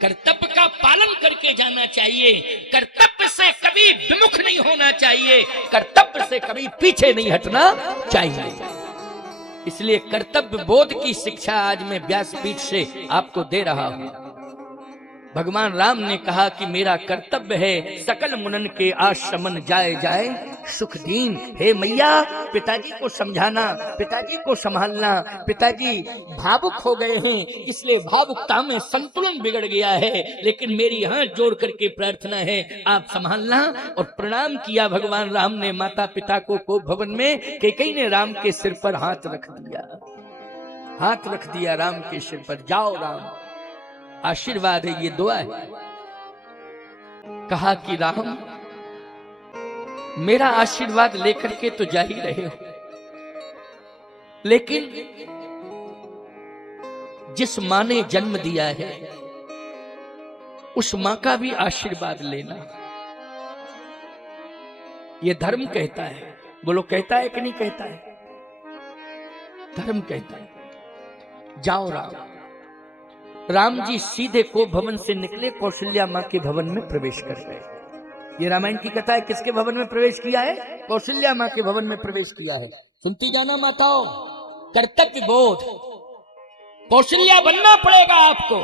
कर्तव्य का पालन करके जाना चाहिए। कर्तव्य से कभी विमुख नहीं होना चाहिए, कर्तव्य से कभी पीछे नहीं हटना चाहिए। इसलिए कर्तव्य बोध की शिक्षा आज मैं व्यासपीठ से आपको दे रहा हूं। भगवान राम ने कहा कि मेरा कर्तव्य है सकल मुनन के आश्रमन जाए जाए, सुखदीन। हे मैया, पिताजी को समझाना, पिताजी को संभालना। पिताजी भावुक हो गए हैं, इसलिए भावुकता में संतुलन बिगड़ गया है, लेकिन मेरी हाथ जोड़ करके प्रार्थना है आप संभालना। और प्रणाम किया भगवान राम ने माता पिता को कोप भवन में। कैकेयी ने राम के सिर पर हाथ रख दिया, हाथ रख दिया राम के सिर पर। जाओ राम, आशीर्वाद है, ये दुआ है। कहा कि राम, मेरा आशीर्वाद लेकर के तो जा ही रहे हो, लेकिन जिस मां ने जन्म दिया है उस मां का भी आशीर्वाद लेना, यह धर्म कहता है। बोलो, कहता है कि नहीं कहता है? धर्म कहता है। जाओ राम। राम जी सीधे कोप भवन से निकले, कौशल्या मां के भवन में प्रवेश कर गए। ये रामायण की कथा है। किसके भवन में प्रवेश किया है? कौशल्या मां के भवन में प्रवेश किया है। सुनती जाना माताओं, कर्तव्य बोध, कौशल्या बनना पड़ेगा आपको।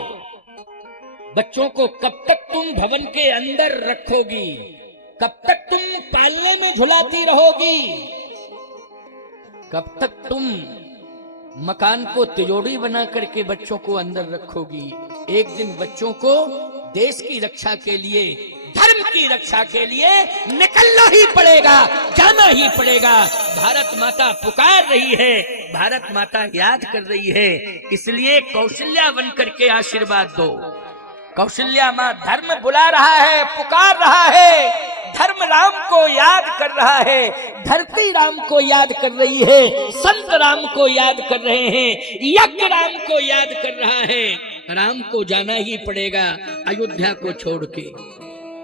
बच्चों को कब तक तुम भवन के अंदर रखोगी, कब तक तुम पालने में झुलाती रहोगी, कब तक तुम मकान को तिजोरी बना करके बच्चों को अंदर रखोगी। एक दिन बच्चों को देश की रक्षा के लिए, धर्म की रक्षा के लिए निकलना ही पड़ेगा, जाना ही पड़ेगा। भारत माता पुकार रही है, भारत माता याद कर रही है, इसलिए कौशल्या बन करके आशीर्वाद दो। कौशल्या मां, धर्म बुला रहा है, पुकार रहा है, धर्म राम को याद कर रहा है, धरती राम को याद कर रही है, संत राम को याद कर रहे हैं, यज्ञ राम को याद कर रहा है। राम को जाना ही पड़ेगा, अयोध्या को छोड़ के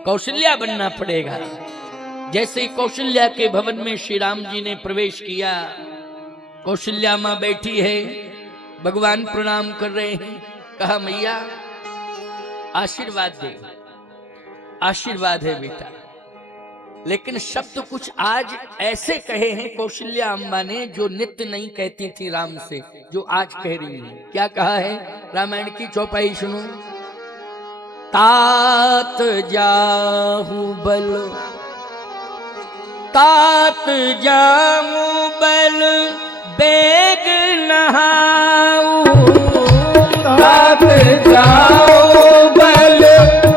कौशल्या बनना पड़ेगा। जैसे ही कौशल्या के भवन में श्री राम जी ने प्रवेश किया, कौशल्या मां बैठी है, भगवान प्रणाम कर रहे हैं। कहा, मैया आशीर्वाद दे। आशीर्वाद है बेटा, लेकिन शब्द कुछ आज ऐसे कहे हैं कौशल्या अम्बा ने जो नित्य नहीं कहती थी राम से, जो आज कह रही है। क्या कहा है? रामायण की चौपाई सुनो। तात जाहू बल, तात जामू बल बेग नहाऊ, तात जाओ बल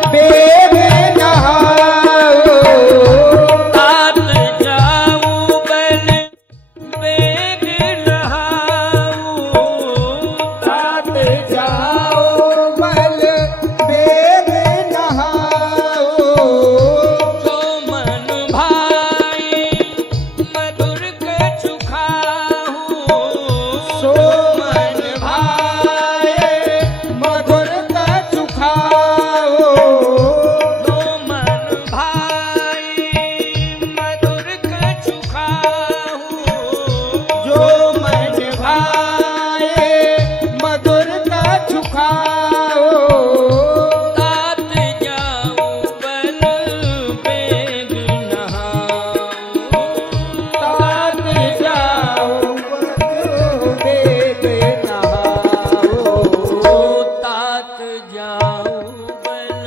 बेग नहाओ, तात जाऊं बल बेग नहाऊं, तात जाओ बल बेग नहाओ, जो मन भाई मधुर कछु खाऊं, सो मन भाए मधुर कछु खाओ, जो मन भाई मधुर कछु खाऊं, जो मन भाए मधुर कछु खाओ, तात जाऊं बल बेग नहाऊं, तात जाओ बल बेग नहाओ, तात जाऊं बल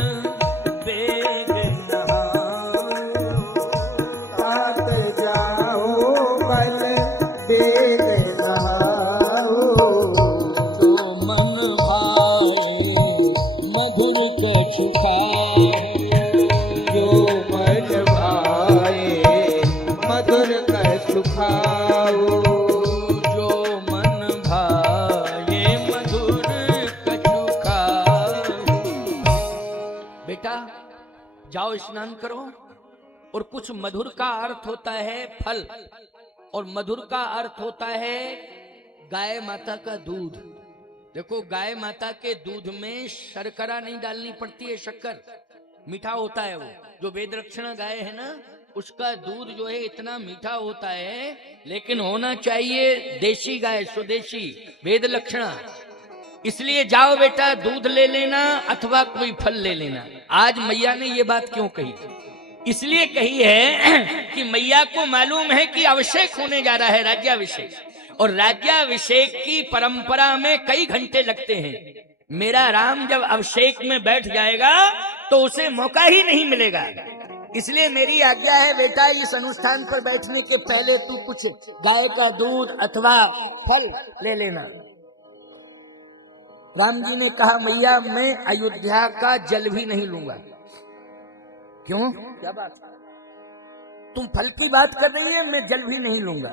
बेग नहाऊं, तात जाओ बल बेग नहाओ, जो मन भाए मधुर कछु खाऊं, जो मन भाए मधुर कछु खाओ, जो मन भाए मधुर कछु खाऊं। बेटा जाओ स्नान करो। और कुछ मधुर का अर्थ होता है फल, और मधुर का अर्थ होता है गाय माता का दूध। देखो, गाय माता के दूध में शर्करा नहीं डालनी पड़ती है, शक्कर मीठा होता है। वो जो वेद रक्षणा गाय है ना, उसका दूध जो है इतना मीठा होता है, लेकिन होना चाहिए देशी गाय, स्वदेशी वेद लक्षणा। इसलिए जाओ बेटा, दूध ले लेना अथवा कोई फल ले लेना। आज मैया ने ये बात क्यों कही? इसलिए कही है कि मैया को मालूम है कि अभिषेक होने जा रहा है, राज्याभिषेक, और राज्याभिषेक की परंपरा में कई घंटे लगते हैं। मेरा राम जब अभिषेक में बैठ जाएगा तो उसे मौका ही नहीं मिलेगा। इसलिए मेरी आज्ञा है बेटा, इस अनुष्ठान पर बैठने के पहले तू कुछ गाय का दूध अथवा फल ले लेना। राम जी ने कहा मैया मैं अयोध्या का जल भी नहीं लूंगा। क्यों, क्या बात, तुम फल की बात कर रही है, मैं जल भी नहीं लूंगा।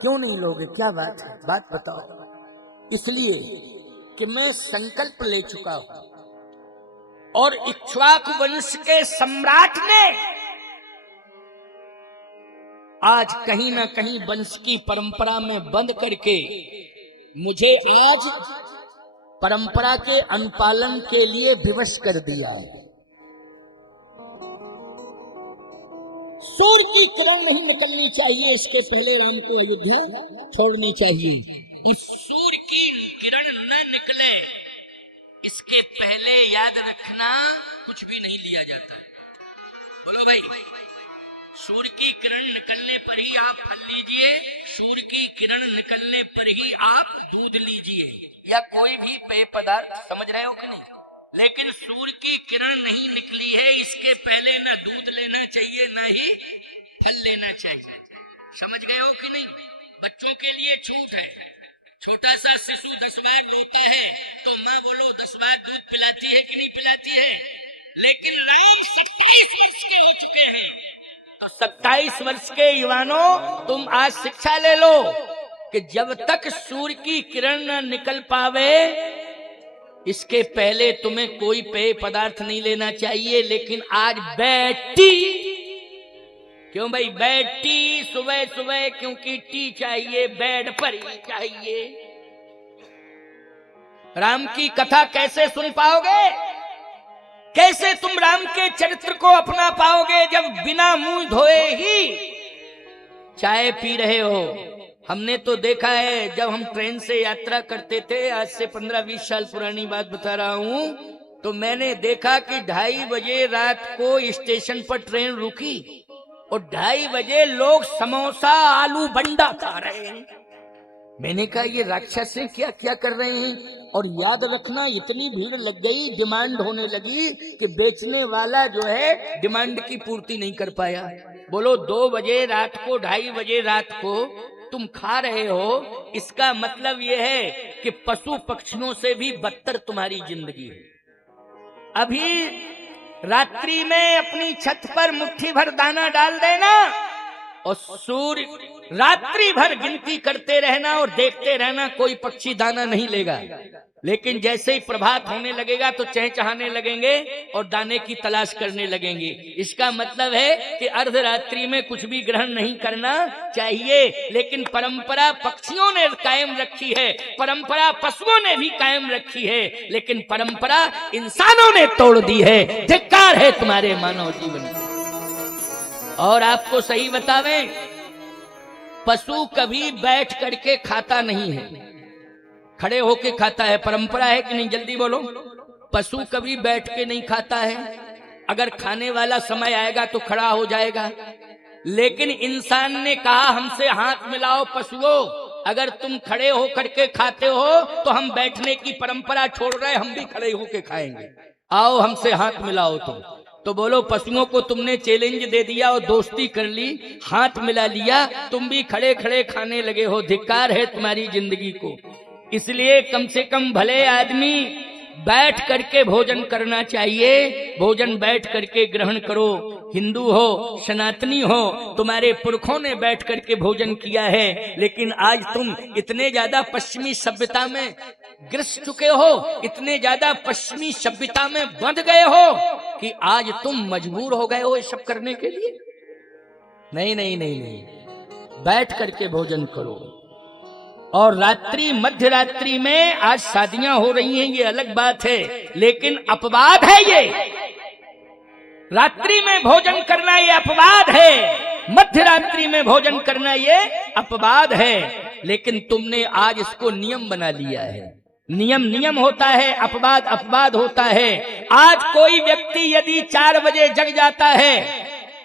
क्यों नहीं लोगे, क्या बात है, बात बताओ। इसलिए कि मैं संकल्प ले चुका हूं और इक्ष्वाकु वंश के सम्राट ने आज कहीं ना कहीं वंश की परंपरा में बंद करके मुझे आज परंपरा के अनुपालन के लिए विवश कर दिया है। सूर्य की किरण नहीं निकलनी चाहिए, इसके पहले राम को अयोध्या छोड़नी चाहिए। और सूर्य की किरण न निकले इसके पहले याद रखना कुछ भी नहीं लिया जाता है। बोलो भाई, सूर्य की किरण निकलने पर ही आप फल लीजिए, सूर्य की किरण निकलने पर ही आप दूध लीजिए या कोई भी पेय पदार्थ, समझ रहे हो कि नहीं। लेकिन सूर्य की किरण नहीं निकली है इसके पहले ना दूध लेना चाहिए ना ही फल लेना चाहिए। समझ गए हो कि नहीं। बच्चों के लिए छूट है। छोटा सा शिशु 10 बार रोता है तो माँ बोलो 10 बार दूध पिलाती है कि नहीं पिलाती है। लेकिन राम 27 वर्ष के हो चुके हैं, तो 27 वर्ष के युवानों तुम आज शिक्षा ले लो कि जब तक सूर्य की किरण न निकल पावे इसके पहले तुम्हें कोई पेय पदार्थ नहीं लेना चाहिए। लेकिन आज बेटी, क्यों भाई बेटी, सुबह सुबह क्योंकि टी चाहिए, बेड पर ही चाहिए। राम की कथा कैसे सुन पाओगे, कैसे तुम राम के चरित्र को अपना पाओगे जब बिना मुंह धोए ही चाय पी रहे हो। हमने तो देखा है जब हम ट्रेन से यात्रा करते थे, आज से 15-20 साल पुरानी बात बता रहा हूं, तो मैंने देखा कि 2:30 बजे रात को स्टेशन पर ट्रेन रुकी और 2:30 बजे लोग समोसा आलू बंडा खा रहे हैं। मैंने कहा ये राक्षस हैं, क्या क्या कर रहे हैं। और याद रखना इतनी भीड़ लग गई, डिमांड होने लगी कि बेचने वाला जो है डिमांड की पूर्ति नहीं कर पाया। बोलो 2 बजे रात को, 2:30 बजे रात को तुम खा रहे हो, इसका मतलब यह है कि पशु पक्षियों से भी बदतर तुम्हारी जिंदगी है। अभी रात्रि में अपनी छत पर मुट्ठी भर दाना डाल देना और सूर्य रात्रि भर गिनती करते रहना और देखते रहना, कोई पक्षी दाना नहीं लेगा। लेकिन जैसे ही प्रभात होने लगेगा तो चहचहाने लगेंगे और दाने की तलाश करने लगेंगे। इसका मतलब है कि अर्धरात्रि में कुछ भी ग्रहण नहीं करना चाहिए। लेकिन परंपरा पक्षियों ने कायम रखी है, परंपरा पशुओं ने भी कायम रखी है, लेकिन परंपरा इंसानों ने तोड़ दी है। धिक्कार है तुम्हारे मानव जीवन। और आपको सही बतावें, पशु कभी बैठ करके खाता नहीं है, खड़े होके खाता है। परंपरा है कि नहीं, जल्दी बोलो। पशु कभी बैठ के नहीं खाता है, अगर खाने वाला समय आएगा तो खड़ा हो जाएगा। लेकिन इंसान ने कहा हमसे हाथ मिलाओ पशुओं, अगर तुम खड़े होकर के खाते हो तो हम बैठने की परंपरा छोड़ रहे, हम भी खड़े होके खाएंगे, आओ हमसे हाथ मिलाओ तुम। तो बोलो पशुओं को तुमने चैलेंज दे दिया और दोस्ती कर ली, हाथ मिला लिया, तुम भी खड़े खड़े खाने लगे हो। धिक्कार है तुम्हारी जिंदगी को। इसलिए कम से कम भले आदमी बैठ करके भोजन करना चाहिए, भोजन बैठ करके ग्रहण करो। हिंदू हो, सनातनी हो, तुम्हारे पुरखों ने बैठ करके भोजन किया है। लेकिन आज तुम इतने ज्यादा पश्चिमी सभ्यता में ग्रस चुके हो, इतने ज्यादा पश्चिमी सभ्यता में बंध गए हो कि आज तुम मजबूर हो गए हो ये सब करने के लिए। नहीं नहीं नहीं नहीं, बैठ करके भोजन करो। और रात्रि, मध्य रात्रि में आज शादियां हो रही हैं, ये अलग बात है, लेकिन अपवाद है ये। रात्रि में भोजन करना ये अपवाद है, मध्य रात्रि में भोजन करना ये अपवाद है। लेकिन तुमने आज इसको नियम बना लिया है। नियम नियम होता है, अपवाद अपवाद होता है। आज कोई व्यक्ति यदि 4 बजे जग जाता है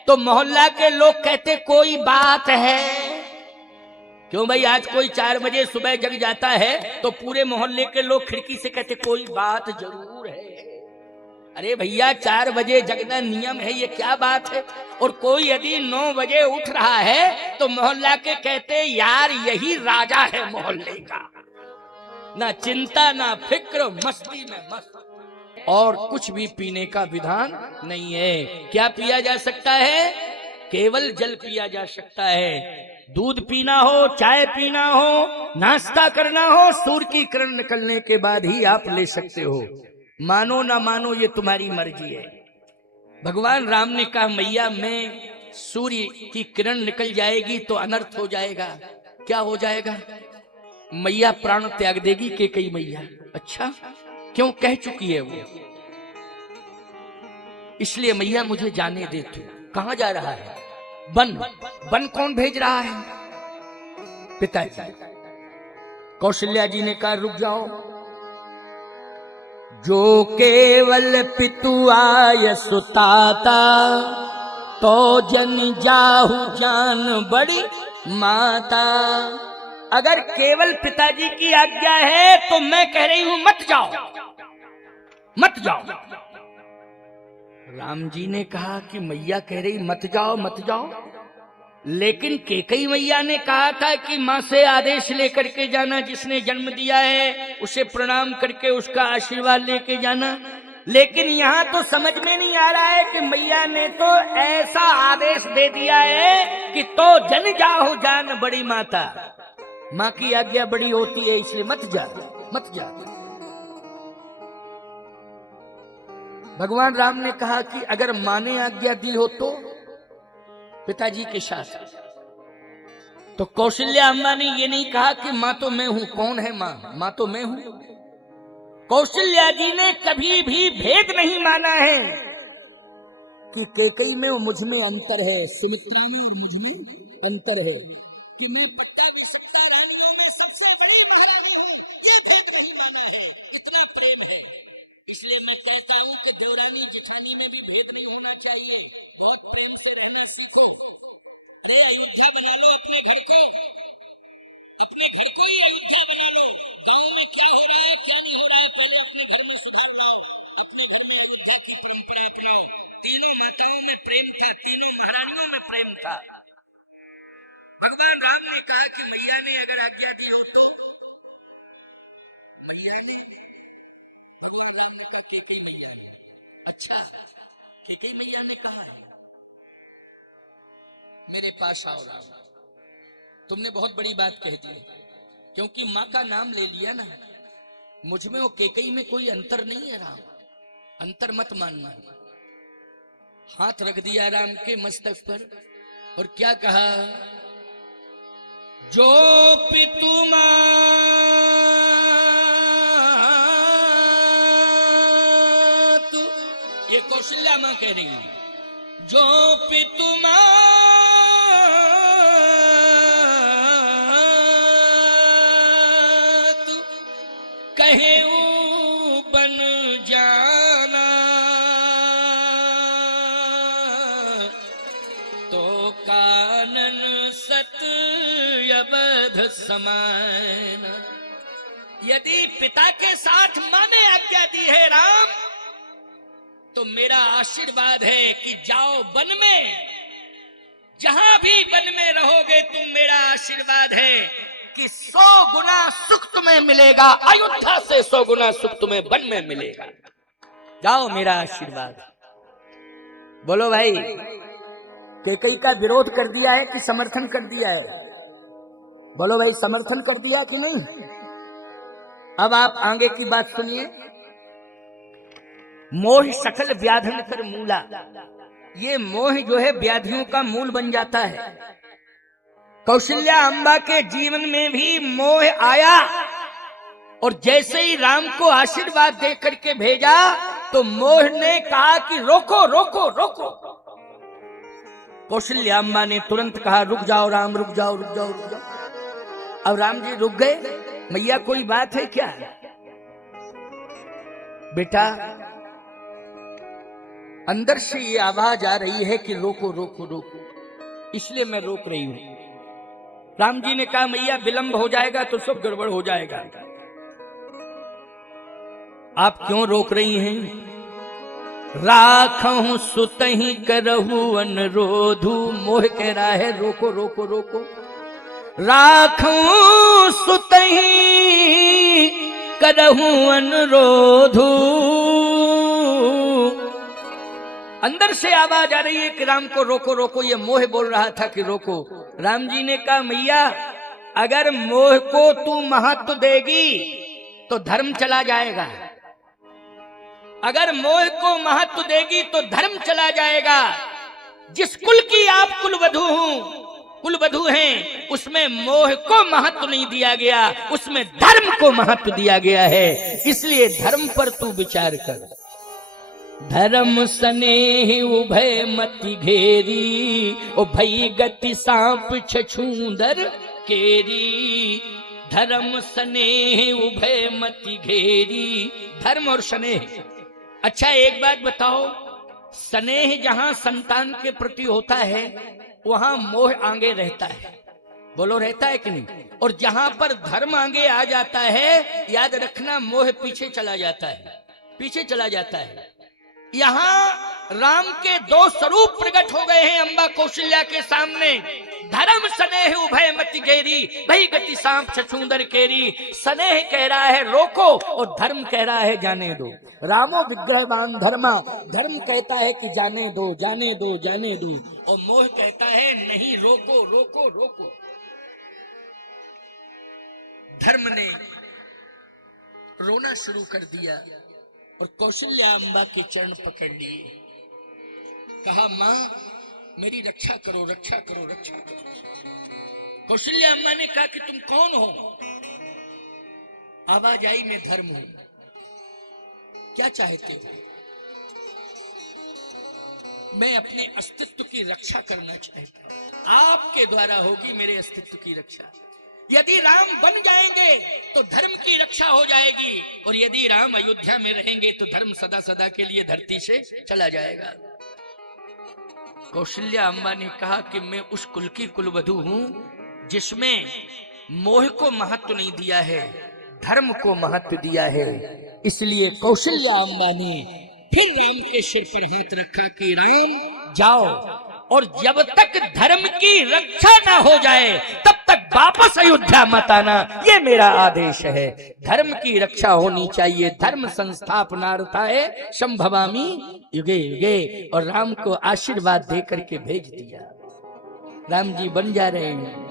तो मोहल्ला के लोग कहते कोई बात है। क्यों भाई, आज कोई 4 बजे सुबह जग जाता है तो पूरे मोहल्ले के लोग खिड़की से कहते कोई बात जरूर है। अरे भैया 4 बजे जगना नियम है, ये क्या बात है। और कोई यदि 9 बजे उठ रहा है तो मोहल्ला के कहते यार यही राजा है मोहल्ले का, ना चिंता ना फिक्र, मस्ती में मस्त। और कुछ भी पीने का विधान नहीं है। क्या पिया जा सकता है? केवल जल पिया जा सकता है। दूध पीना हो, चाय पीना हो, नाश्ता करना हो, सूर्य की किरण निकलने के बाद ही आप ले सकते हो। मानो ना मानो ये तुम्हारी मर्जी है। भगवान राम ने कहा मैया मैं सूर्य की किरण निकल जाएगी तो अनर्थ हो जाएगा। क्या हो जाएगा? मैया प्राण त्याग देगी कैकेयी मैया। अच्छा क्यों? कह चुकी है वो। इसलिए मैया मुझे जाने दे। तू कहां जा रहा है? वन। वन कौन भेज रहा है? पिताजी। कौशल्या जी ने कहा रुक जाओ। जो केवल पितु आय सुताता, तो जन जाहु जान बड़ी माता। अगर केवल पिताजी की आज्ञा है तो मैं कह रही हूं मत जाओ, मत जाओ। राम जी ने कहा कि मैया कह रही मत जाओ मत जाओ, लेकिन कैकेयी मैया ने कहा था कि मां से आदेश लेकर के जाना, जिसने जन्म दिया है उसे प्रणाम करके उसका आशीर्वाद लेके जाना। लेकिन यहां तो समझ में नहीं आ रहा है कि मैया ने तो ऐसा आदेश दे दिया है कि तो जन जाओ जान बड़ी माता। मां की आज्ञा बड़ी होती है, इसलिए मत जा, मत जा। भगवान राम ने कहा कि अगर मां ने आज्ञा दी हो तो पिताजी के साथ। तो कौशल्या अम्मा ने ये नहीं कहा कि मां तो मैं हूं। कौन है मां? मां तो मैं हूं। कौशल्या जी ने कभी भी भेद नहीं माना है कि कैकेयी में और मुझ में अंतर है, सुमित्रा में और मुझ में अंतर है, कि मैं पट्टाभिषिक्ता रानियों में सबसे बड़ी महारानी हूं, ये भेद नहीं माना है। इतना प्रेम है। इसलिए मैं कहता हूं कि देवरानी जिठानी में भी भेद नहीं होना चाहिए। बहुत प्रेम से रहना सीखो। अरे अयोध्या बना लो अपने घर को, अपने घर को ही अयोध्या बना लो। गांव में क्या हो रहा है क्या नहीं हो रहा है, पहले अपने घर में सुधार लाओ। अपने घर में अयोध्या की परंपरा अपनाओ। तीनों माताओं में प्रेम था, तीनों महारानियों में प्रेम था। भगवान राम ने कहा कि मैया ने अगर आज्ञा दी हो तो। मैया ने, भगवान राम ने कहा कैकेयी मैया ने। अच्छा कैकेयी मैया ने कहा है मेरे पास आओ राम। तुमने बहुत बड़ी बात कह दी, क्योंकि मां का नाम ले लिया ना। मुझ में और कैकेयी में कोई अंतर नहीं है राम, अंतर मत मानना। हाथ रख दिया राम के मस्तक पर और क्या कहा? जो पितु मातु, ये कौशल्या मां कह रही है, जो पितु मातु कहेऊ बन जाना, तो कानन सत्यवध समान। यदि पिता के साथ मां ने आज्ञा दी है राम, तो मेरा आशीर्वाद है कि जाओ वन में, जहां भी वन में रहोगे तुम, मेरा आशीर्वाद है कि 100 गुना सुख तुम्हें मिलेगा। अयोध्या से 100 गुना सुख तुम्हें वन में मिलेगा। जाओ, मेरा आशीर्वाद। बोलो भाई, कैकेयी का विरोध कर दिया है कि समर्थन कर दिया है? बोलो भाई, समर्थन कर दिया कि नहीं? अब आप आगे की बात सुनिए। मोह सकल व्याधन कर मूला, ये मोह जो है व्याधियों का मूल बन जाता है। कौशल्या अम्बा के जीवन में भी मोह आया, और जैसे ही राम को आशीर्वाद दे करके भेजा तो मोह ने कहा कि रोको रोको रोको। कौशल्या अम्बा ने तुरंत कहा रुक जाओ राम, रुक जाओ रुक जाओ रुक जाओ। अब राम जी रुक गए। मैया कोई बात है क्या? बेटा, अंदर से ये आवाज आ रही है कि रोको रोको रोको, इसलिए मैं रोक रही हूं। राम जी ने कहा मैया विलंब हो जाएगा तो सब गड़बड़ हो जाएगा। आप क्यों रोक रही हैं? राखहु सुतहि करहु अनुरोधु। मोह कह रहा है रोको रोको रोको। राखहु सुतहि करहु अनुरोधु। अंदर से आवाज आ रही है कि राम को रोको रोको। ये मोह बोल रहा था कि रोको। राम जी ने कहा मैया अगर मोह को तू महत्व देगी तो धर्म चला जाएगा। अगर मोह को महत्व देगी तो धर्म चला जाएगा। जिस कुल की आप कुलवधू हैं, उसमें मोह को महत्व नहीं दिया गया, उसमें धर्म को महत्व दिया गया है। इसलिए धर्म पर तू विचार कर। धर्म स्नेह उभय मति घेरी, ओ भई गति सांप छछूंदर केरी। धर्म स्नेह उभय मति घेरी। धर्म और स्नेह। अच्छा एक बात बताओ, स्नेह जहां संतान के प्रति होता है वहां मोह आगे रहता है। बोलो रहता है कि नहीं? और जहां पर धर्म आगे आ जाता है, याद रखना मोह पीछे चला जाता है, पीछे चला जाता है। यहां राम के दो स्वरूप प्रकट हो गए हैं अम्बा कौशल्या के सामने। धर्म स्नेह उभय मति घेरी, भई गति सांप छछूंदर केरी। स्नेह कह रहा है रोको और धर्म कह रहा है जाने दो। रामो विग्रहवान धर्मा। धर्म कहता है कि जाने दो जाने दो जाने दो, और मोह कहता है नहीं रोको रोको रोको। धर्म ने रोना शुरू कर दिया और कौशल्या अम्बा के चरण पकड़ लिए। कहा मां मेरी रक्षा करो रक्षा करो रक्षा करो। कौशल्या अम्मा ने कहा कि तुम कौन हो? आवाज आई मैं धर्म हूं। क्या चाहते हो? मैं अपने अस्तित्व की रक्षा करना चाहता हूं। आपके द्वारा होगी मेरे अस्तित्व की रक्षा। यदि राम बन जाएंगे तो धर्म की रक्षा हो जाएगी, और यदि राम अयोध्या में रहेंगे तो धर्म सदा सदा के लिए धरती से चला जाएगा। कौशल्या अम्बा ने कहा कि मैं उस कुल की कुलवधू हूं जिसमें मोह को महत्व नहीं दिया है, धर्म को महत्व दिया है। इसलिए कौशल्या अम्बा ने फिर राम के सिर पर हाथ रखा कि राम जाओ, और जब तक धर्म की रक्षा ना हो जाए तब तक वापस अयोध्या मत आना, ये मेरा आदेश है। धर्म की रक्षा होनी चाहिए। धर्म संस्थापनार्थाय संभवामि युगे युगे। और राम को आशीर्वाद दे करके भेज दिया। राम जी बन जा रहे हैं।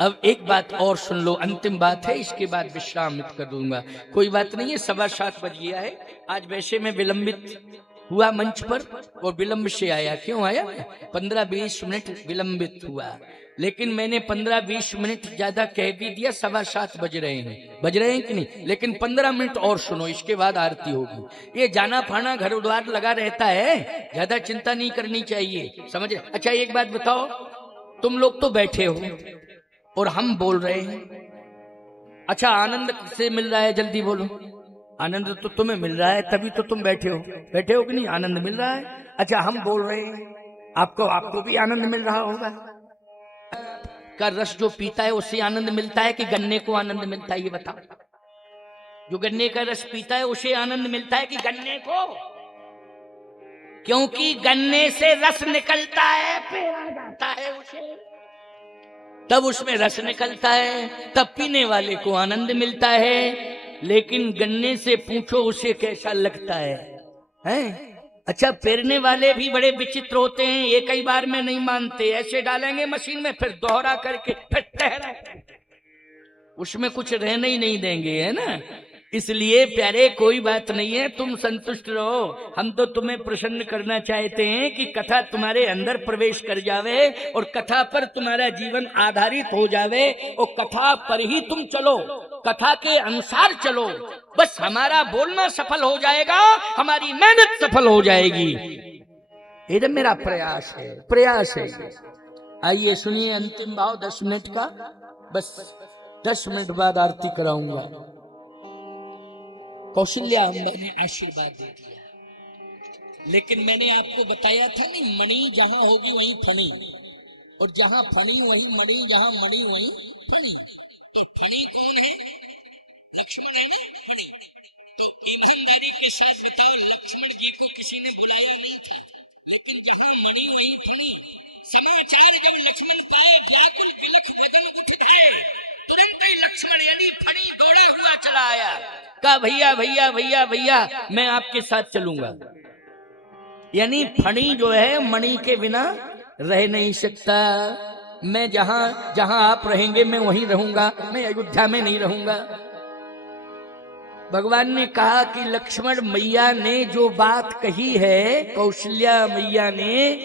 अब एक बात और सुन लो, अंतिम बात है, इसके बाद विश्राम कर दूंगा। कोई बात नहीं है, 7:15 बज गया है। आज वैसे मैं विलंबित हुआ मंच पर, और विलंब से आया। क्यों आया? 15-20 मिनट विलंबित हुआ, लेकिन मैंने 15-20 मिनट ज्यादा कह भी दिया। 7:15 बज रहे हैं कि नहीं? लेकिन 15 मिनट और सुनो, इसके बाद आरती होगी। ये जाना फाना घर द्वार लगा रहता है, ज्यादा चिंता नहीं करनी चाहिए, समझ? अच्छा एक बात बताओ, तुम लोग तो बैठे हो और हम बोल रहे हैं। अच्छा आनंद से मिल रहा है? जल्दी बोलो। आनंद तो तुम्हें मिल रहा है, तभी तो तुम बैठे हो कि नहीं? आनंद मिल रहा है। अच्छा हम बोल रहे हैं, आपको भी आनंद मिल रहा होगा। का रस जो पीता है उससे आनंद मिलता है कि गन्ने को आनंद मिलता है? ये बताओ। जो गन्ने का रस पीता है उसे आनंद मिलता है कि गन्ने को? क्योंकि गन्ने से रस निकलता है, पेड़ा जाता है उसे, तब उसमें रस निकलता है, तब पीने वाले को आनंद मिलता है। लेकिन गन्ने से पूछो उसे कैसा लगता है, हैं? अच्छा पेरने वाले भी बड़े विचित्र होते हैं, एक ही बार में नहीं मानते, ऐसे डालेंगे मशीन में, फिर दोहरा करके फिर ठहरा, उसमें कुछ रहने ही नहीं देंगे, है ना? इसलिए प्यारे कोई बात नहीं है, तुम संतुष्ट रहो। हम तो तुम्हें प्रसन्न करना चाहते हैं कि कथा तुम्हारे अंदर प्रवेश कर जावे और कथा पर तुम्हारा जीवन आधारित हो जावे, और कथा पर ही तुम चलो, कथा के अनुसार चलो। बस हमारा बोलना सफल हो जाएगा, हमारी मेहनत सफल हो जाएगी। ये तो मेरा प्रयास है। आइए सुनिए अंतिम भाव 10 मिनट का, बस 10 मिनट बाद आरती कराऊंगा। कौशल्या अम्बा ने आशीर्वाद दे दिया, लेकिन मैंने आपको बताया था नहीं, मणि जहां होगी वहीं फणी, और जहां फणी वहीं मणि, जहां मणि वहीं फणी। तो फणी कौन है? लक्ष्मण है ना फणी। तो ईमानदारी के साथ बताओ, लक्ष्मण जी को किसी ने बुलाया नहीं था, लेकिन जहां मणि वहीं फणी। समाचार जब लक्ष्मण पाए, व्याकुल विलख वदन उठ धाये। तुरंत ही लक्ष्मण यानी फणी दौड़ा हुआ चला आया, कहा भैया भैया भैया भैया मैं आपके साथ चलूंगा। यानी फणी जो है मणि के बिना रह नहीं सकता। मैं जहां जहां आप रहेंगे मैं वहीं रहूंगा, मैं अयोध्या में नहीं रहूंगा। भगवान ने कहा कि लक्ष्मण, मैया ने जो बात कही है, कौशल्या मैया ने,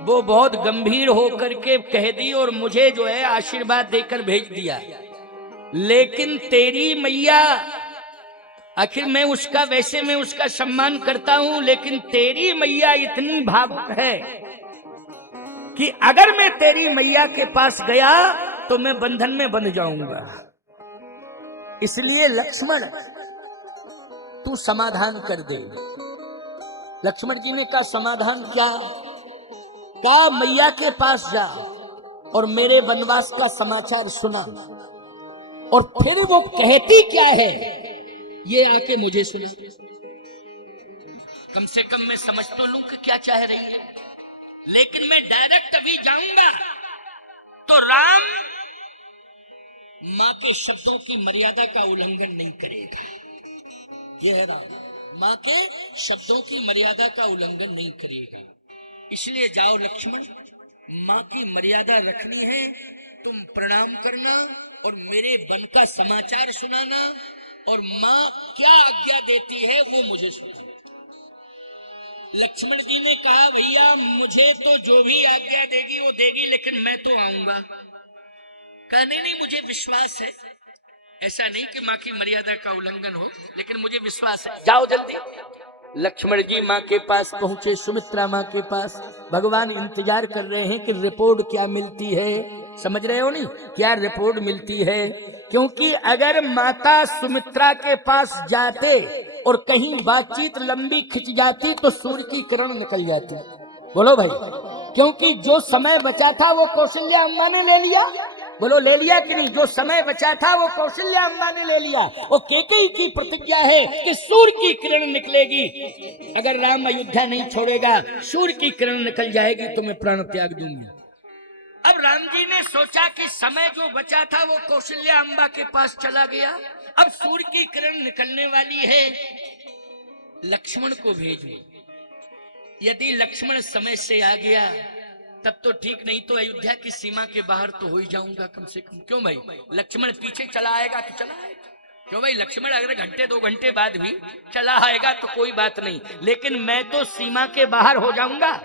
वो बहुत गंभीर होकर के कह दी और मुझे जो है आशीर्वाद देकर भेज दिया। लेकिन तेरी मैया, आखिर मैं उसका, वैसे मैं उसका सम्मान करता हूं, लेकिन तेरी मैया इतनी भावुक है कि अगर मैं तेरी मैया के पास गया तो मैं बंधन में बंध जाऊंगा। इसलिए लक्ष्मण तू समाधान कर दे। लक्ष्मण जी ने कहा समाधान क्या? कहा मैया के पास जा और मेरे वनवास का समाचार सुना, और फिर वो कहती क्या है ये आके मुझे सुना। कम से कम मैं समझ तो लूं कि क्या चाह रही है। लेकिन मैं डायरेक्ट अभी जाऊंगा तो राम मां के शब्दों की मर्यादा का उल्लंघन नहीं करेगा। यह है राम, मां के शब्दों की मर्यादा का उल्लंघन नहीं करेगा। इसलिए जाओ लक्ष्मण, मां की मर्यादा रखनी है, तुम प्रणाम करना और मेरे वन का समाचार सुनाना, और मां क्या आज्ञा देती है वो मुझे सुनाना। लक्ष्मण जी ने कहा भैया मुझे तो जो भी आज्ञा देगी वो देगी, लेकिन मैं तो आऊंगा। कहा नहीं नहीं मुझे विश्वास है, ऐसा नहीं कि मां की मर्यादा का उल्लंघन हो, लेकिन मुझे विश्वास है, जाओ जल्दी। लक्ष्मण जी मां के पास पहुंचे, सुमित्रा मां के पास। भगवान इंतजार कर रहे हैं कि रिपोर्ट क्या मिलती है। समझ रहे हो नहीं, क्या रिपोर्ट मिलती है? क्योंकि अगर माता सुमित्रा के पास जाते और कहीं बातचीत लंबी खिंच जाती तो सूर्य की किरण निकल जाती। बोलो भाई, क्योंकि जो समय बचा था वो कौशल्या अम्मा ने ले लिया। बोलो ले लिया कि नहीं? जो समय बचा था वो कौशल्या अम्मा ने ले लिया। वो कैकेयी की प्रतिज्ञा है कि सूर्य की किरण निकलेगी, अगर राम अयोध्या नहीं छोड़ेगा, सूर्य की किरण निकल जाएगी तो मैं प्राण त्याग दूंगी। अब राम जी ने सोचा कि समय जो बचा था वो कौशल्या अम्बा के पास चला गया, अब सूर्य की किरण निकलने वाली है, लक्ष्मण को भेजूं। यदि लक्ष्मण समय से आ गया तब तो ठीक, नहीं तो अयोध्या की सीमा के बाहर तो हो ही जाऊंगा कम से कम। क्यों भाई? लक्ष्मण पीछे चला आएगा तो चला आएगा। क्यों भाई? लक्ष्मण अगर घंटे 2 घंटे बाद भी चला आएगा तो कोई बात नहीं, लेकिन मैं तो सीमा के बाहर हो जाऊंगा।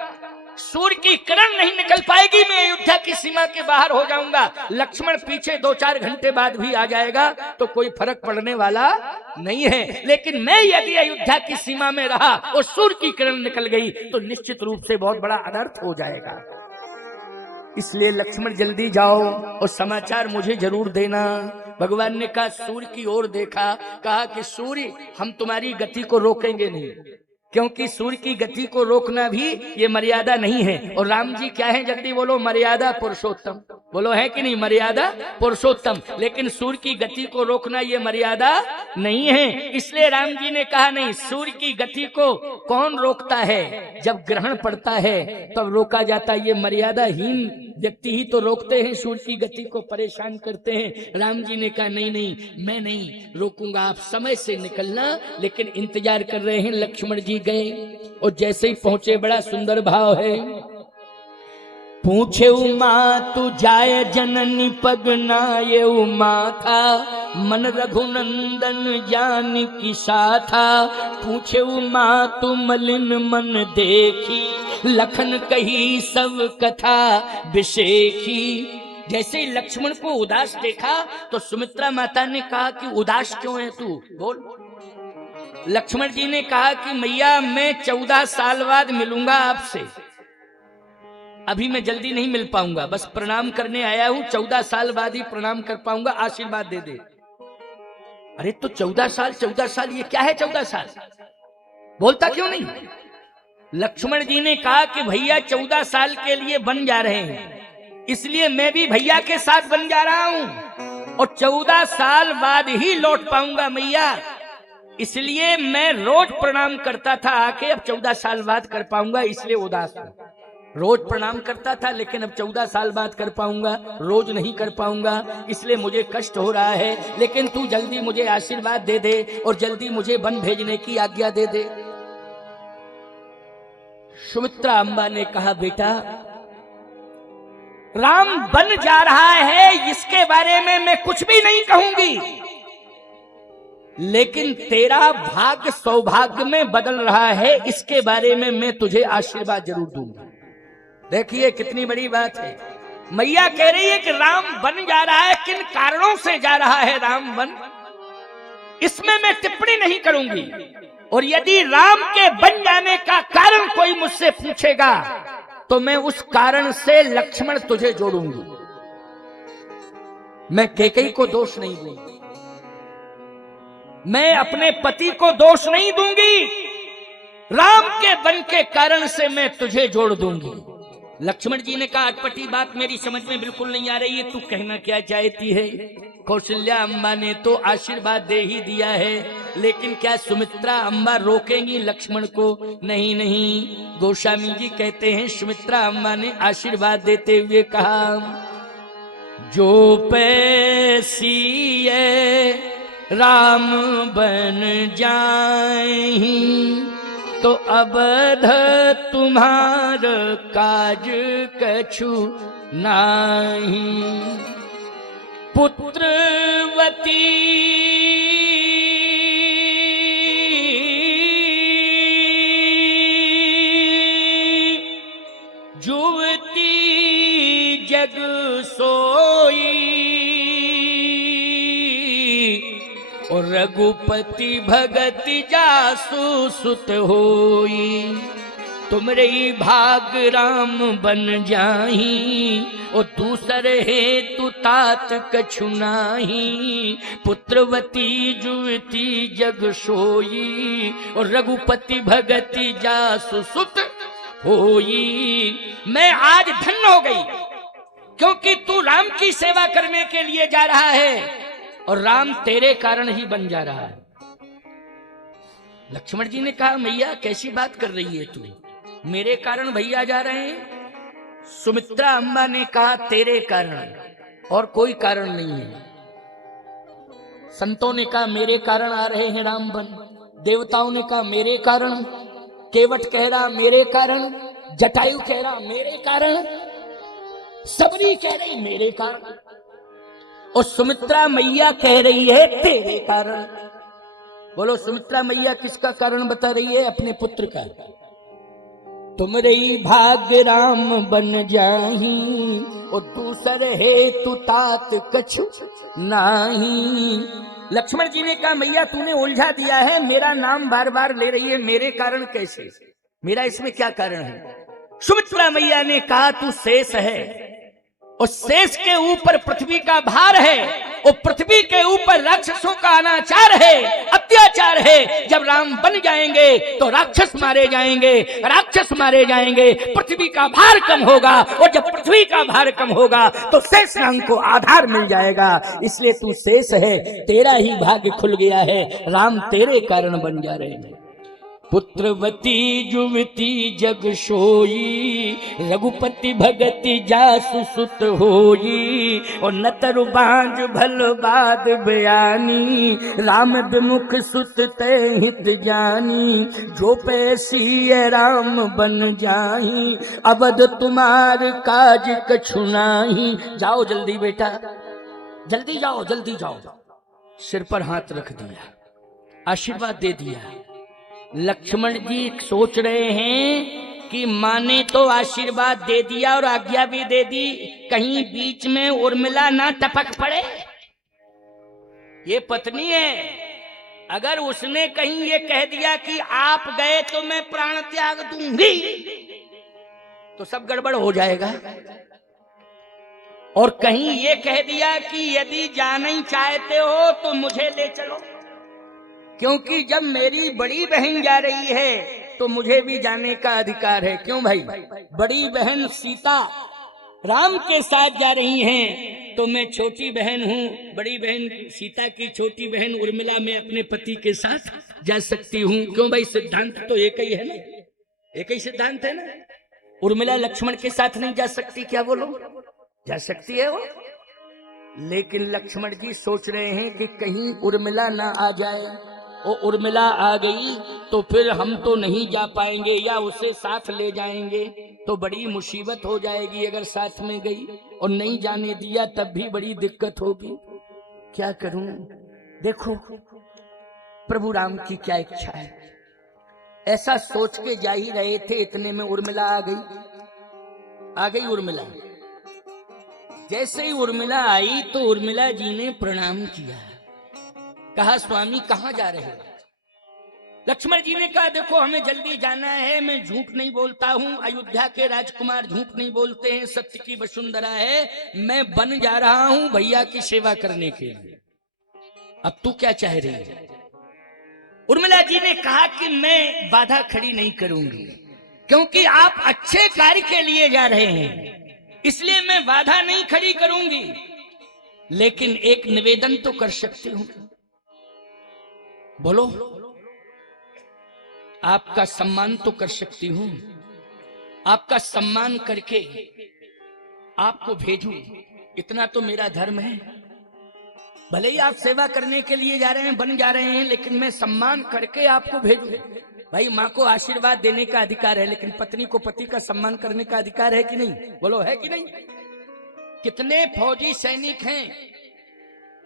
सूर्य की किरण नहीं निकल पाएगी, मैं अयोध्या की सीमा के बाहर हो जाऊंगा। लक्ष्मण पीछे 2-4 घंटे बाद भी आ जाएगा तो कोई फर्क पड़ने वाला नहीं है, लेकिन मैं यदि अयोध्या की सीमा में रहा और सूर्य की किरण निकल गई तो निश्चित रूप से बहुत बड़ा अनर्थ हो जाएगा। इसलिए लक्ष्मण जल्दी जाओ और समाचार मुझे जरूर देना। भगवान ने कहा सूर्य की ओर देखा, कहा कि सूर्य हम तुम्हारी गति को रोकेंगे नहीं, क्योंकि सूर्य की गति को रोकना भी ये मर्यादा नहीं है। और राम जी क्या है? जल्दी बोलो, मर्यादा पुरुषोत्तम। बोलो है कि नहीं? मर्यादा पुरुषोत्तम। लेकिन सूर्य की गति को रोकना ये मर्यादा नहीं है। इसलिए राम जी ने कहा नहीं, सूर्य की गति को कौन रोकता है? जब ग्रहण पड़ता है तब रोका जाता है। ये मर्यादाहीन व्यक्ति ही तो रोकते हैं, सूर्य की गति को परेशान करते हैं। राम जी ने कहा नहीं नहीं, मैं नहीं रोकूंगा, आप समय से निकलना। लेकिन इंतजार कर रहे हैं। लक्ष्मण जी गए और जैसे ही पहुंचे, बड़ा सुंदर भाव है। पूछे उमा तू जाय जननी पगनाये उमा था, मन रघुनंदन जान की साथा। पूछे उमा तू मलिन मन देखी, लखन कही सब कथा विशेखी। जैसे ही लक्ष्मण को उदास देखा तो सुमित्रा माता ने कहा कि उदास क्यों है तू? बोल। लक्ष्मण जी ने कहा कि मैया मैं 14 साल बाद मिलूंगा आपसे, अभी मैं जल्दी नहीं मिल पाऊंगा, बस प्रणाम करने आया हूं, 14 साल बाद ही प्रणाम कर पाऊंगा, आशीर्वाद दे दे। अरे तो 14 साल ये क्या है? 14 साल बोलता क्यों नहीं? लक्ष्मण जी ने कहा कि भैया 14 साल के लिए बन जा रहे हैं, इसलिए मैं भी भैया के साथ बन जा रहा हूं और 14 साल बाद ही लौट पाऊंगा मैया। इसलिए मैं रोज प्रणाम करता था आके, अब 14 साल बाद कर पाऊंगा इसलिए उदास हूं। रोज प्रणाम करता था लेकिन अब 14 साल बाद कर पाऊंगा, रोज नहीं कर पाऊंगा इसलिए मुझे कष्ट हो रहा है। लेकिन तू जल्दी मुझे आशीर्वाद दे दे और जल्दी मुझे वन भेजने की आज्ञा दे दे। सुमित्रा अम्बा ने कहा, बेटा राम बन जा रहा है इसके बारे में मैं कुछ भी नहीं कहूंगी, लेकिन तेरा भाग्य सौभाग्य में बदल रहा है इसके बारे में मैं तुझे आशीर्वाद जरूर दूंगी। देखिए कितनी बड़ी बात है। मैया कह रही है कि राम बन जा रहा है, किन कारणों से जा रहा है राम बन, इसमें मैं टिप्पणी नहीं करूंगी। और यदि राम के बन जाने का कारण कोई मुझसे पूछेगा तो मैं उस कारण से लक्ष्मण तुझे जोड़ूंगी। मैं कैकेयी को दोष नहीं दूंगी, मैं अपने पति को दोष नहीं दूंगी, राम के बन के कारण से मैं तुझे जोड़ दूंगी। लक्ष्मण जी ने कहा, अटपटी बात मेरी समझ में बिल्कुल नहीं आ रही है, तू कहना क्या चाहती है? कौशल्या अम्बा ने तो आशीर्वाद दे ही दिया है, लेकिन क्या सुमित्रा अम्बा रोकेंगी लक्ष्मण को? नहीं नहीं, गोस्वामी जी कहते हैं सुमित्रा अम्बा ने आशीर्वाद देते हुए कहा, जो पैसी राम बन जाएं तो अबध तुम्हार काज कछु नाही। पुत्रवती जुवती जग सोई और रघुपति भगत जासु सुत होई। तुमरे भाग राम बन जाही और दूसर हेतु तात कछु नाही। पुत्रवती जुवती जग सोई और रघुपति भगति जासु सुत होई। मैं आज धन्य हो गई क्योंकि तू राम की सेवा करने के लिए जा रहा है और राम तेरे कारण ही बन जा रहा है। लक्ष्मण जी ने कहा, मैया कैसी बात कर रही है तू, मेरे कारण भैया जा रहे हैं? सुमित्रा अम्बा ने कहा, तेरे कारण और कोई कारण नहीं है। संतों ने कहा मेरे कारण आ रहे हैं राम बन, देवताओं ने कहा मेरे कारण, केवट कह रहा मेरे कारण, जटायु कह रहा मेरे कारण, सबरी कह रही मेरे कारण और सुमित्रा मैया कह रही है तेरे कारण। बोलो सुमित्रा मैया किसका कारण बता रही है? अपने पुत्र का। तुमरे भाग्य राम बन जाही और दूसर हेतु तात कछु नाही। लक्ष्मण जी ने कहा मैया तूने उलझा दिया है, मेरा नाम बार बार ले रही है, मेरे कारण कैसे? मेरा इसमें क्या कारण है? सुमित्रा मैया ने कहा तू शेष है और शेष के ऊपर पृथ्वी का भार है और पृथ्वी के ऊपर राक्षसों का अनाचार है, अत्याचार है। जब राम बन जाएंगे तो राक्षस मारे जाएंगे, राक्षस मारे जाएंगे, पृथ्वी का भार कम होगा और जब पृथ्वी का भार कम होगा तो शेष नाम को आधार मिल जाएगा। इसलिए तू शेष है, तेरा ही भाग्य खुल गया है, राम तेरे कारण बन जा रहे हैं। पुत्रवती जुवती जग सोई रघुपति भगति जासु सुत होई और न तरु बांझ भल बाद बयानी राम विमुख सुत ते हित जानी। जो पैसी राम बन जाही अवध तुम्हार काज कछु नाही। जाओ जल्दी बेटा, जल्दी जाओ, जल्दी जाओ। सिर पर हाथ रख दिया, आशीर्वाद दे दिया। लक्ष्मण जी सोच रहे हैं कि माँ ने तो आशीर्वाद दे दिया और आज्ञा भी दे दी, कहीं बीच में उर्मिला ना टपक पड़े। ये पत्नी है, अगर उसने कहीं ये कह दिया कि आप गए तो मैं प्राण त्याग दूंगी तो सब गड़बड़ हो जाएगा। और कहीं ये कह दिया कि यदि जाना ही चाहते हो तो मुझे ले चलो, क्योंकि जब मेरी बड़ी बहन जा रही है तो मुझे भी जाने का अधिकार है। क्यों भाई? बड़ी बहन सीता राम के साथ जा रही हैं तो मैं छोटी बहन हूँ, बड़ी बहन सीता की छोटी बहन उर्मिला मैं अपने पति के साथ जा सकती हूँ। क्यों भाई, सिद्धांत तो एक ही है ना, एक ही सिद्धांत है ना। उर्मिला लक्ष्मण के साथ नहीं जा सकती क्या? बोलो, जा सकती है वो। लेकिन लक्ष्मण जी सोच रहे हैं कि कहीं उर्मिला ना आ जाए, वो उर्मिला आ गई तो फिर हम तो नहीं जा पाएंगे, या उसे साथ ले जाएंगे तो बड़ी मुसीबत हो जाएगी अगर साथ में गई, और नहीं जाने दिया तब भी बड़ी दिक्कत होगी। क्या करूं? देखो प्रभु राम की क्या इच्छा है। ऐसा सोच के जा ही रहे थे, इतने में उर्मिला आ गई उर्मिला। जैसे ही उर्मिला आई तो उर्मिला जी ने प्रणाम किया, कहा स्वामी कहां जा रहे हो? लक्ष्मण जी ने कहा देखो हमें जल्दी जाना है, मैं झूठ नहीं बोलता हूं, अयोध्या के राजकुमार झूठ नहीं बोलते हैं, सत्य की वसुंधरा है, मैं बन जा रहा हूं भैया की सेवा करने के लिए। अब तू क्या चाह रही है? उर्मिला जी ने कहा कि मैं बाधा खड़ी नहीं करूंगी, क्योंकि आप अच्छे कार्य के लिए जा रहे हैं, इसलिए मैं बाधा नहीं खड़ी करूंगी, लेकिन एक निवेदन तो कर सकती हूं। बोलो, आपका सम्मान तो कर सकती हूं, आपका सम्मान करके आपको भेजूं, इतना तो मेरा धर्म है। भले ही आप सेवा करने के लिए जा रहे हैं, बन जा रहे हैं, लेकिन मैं सम्मान करके आपको भेजूं। भाई माँ को आशीर्वाद देने का अधिकार है, लेकिन पत्नी को पति का सम्मान करने का अधिकार है कि नहीं? बोलो, है कि नहीं? कितने फौजी सैनिक हैं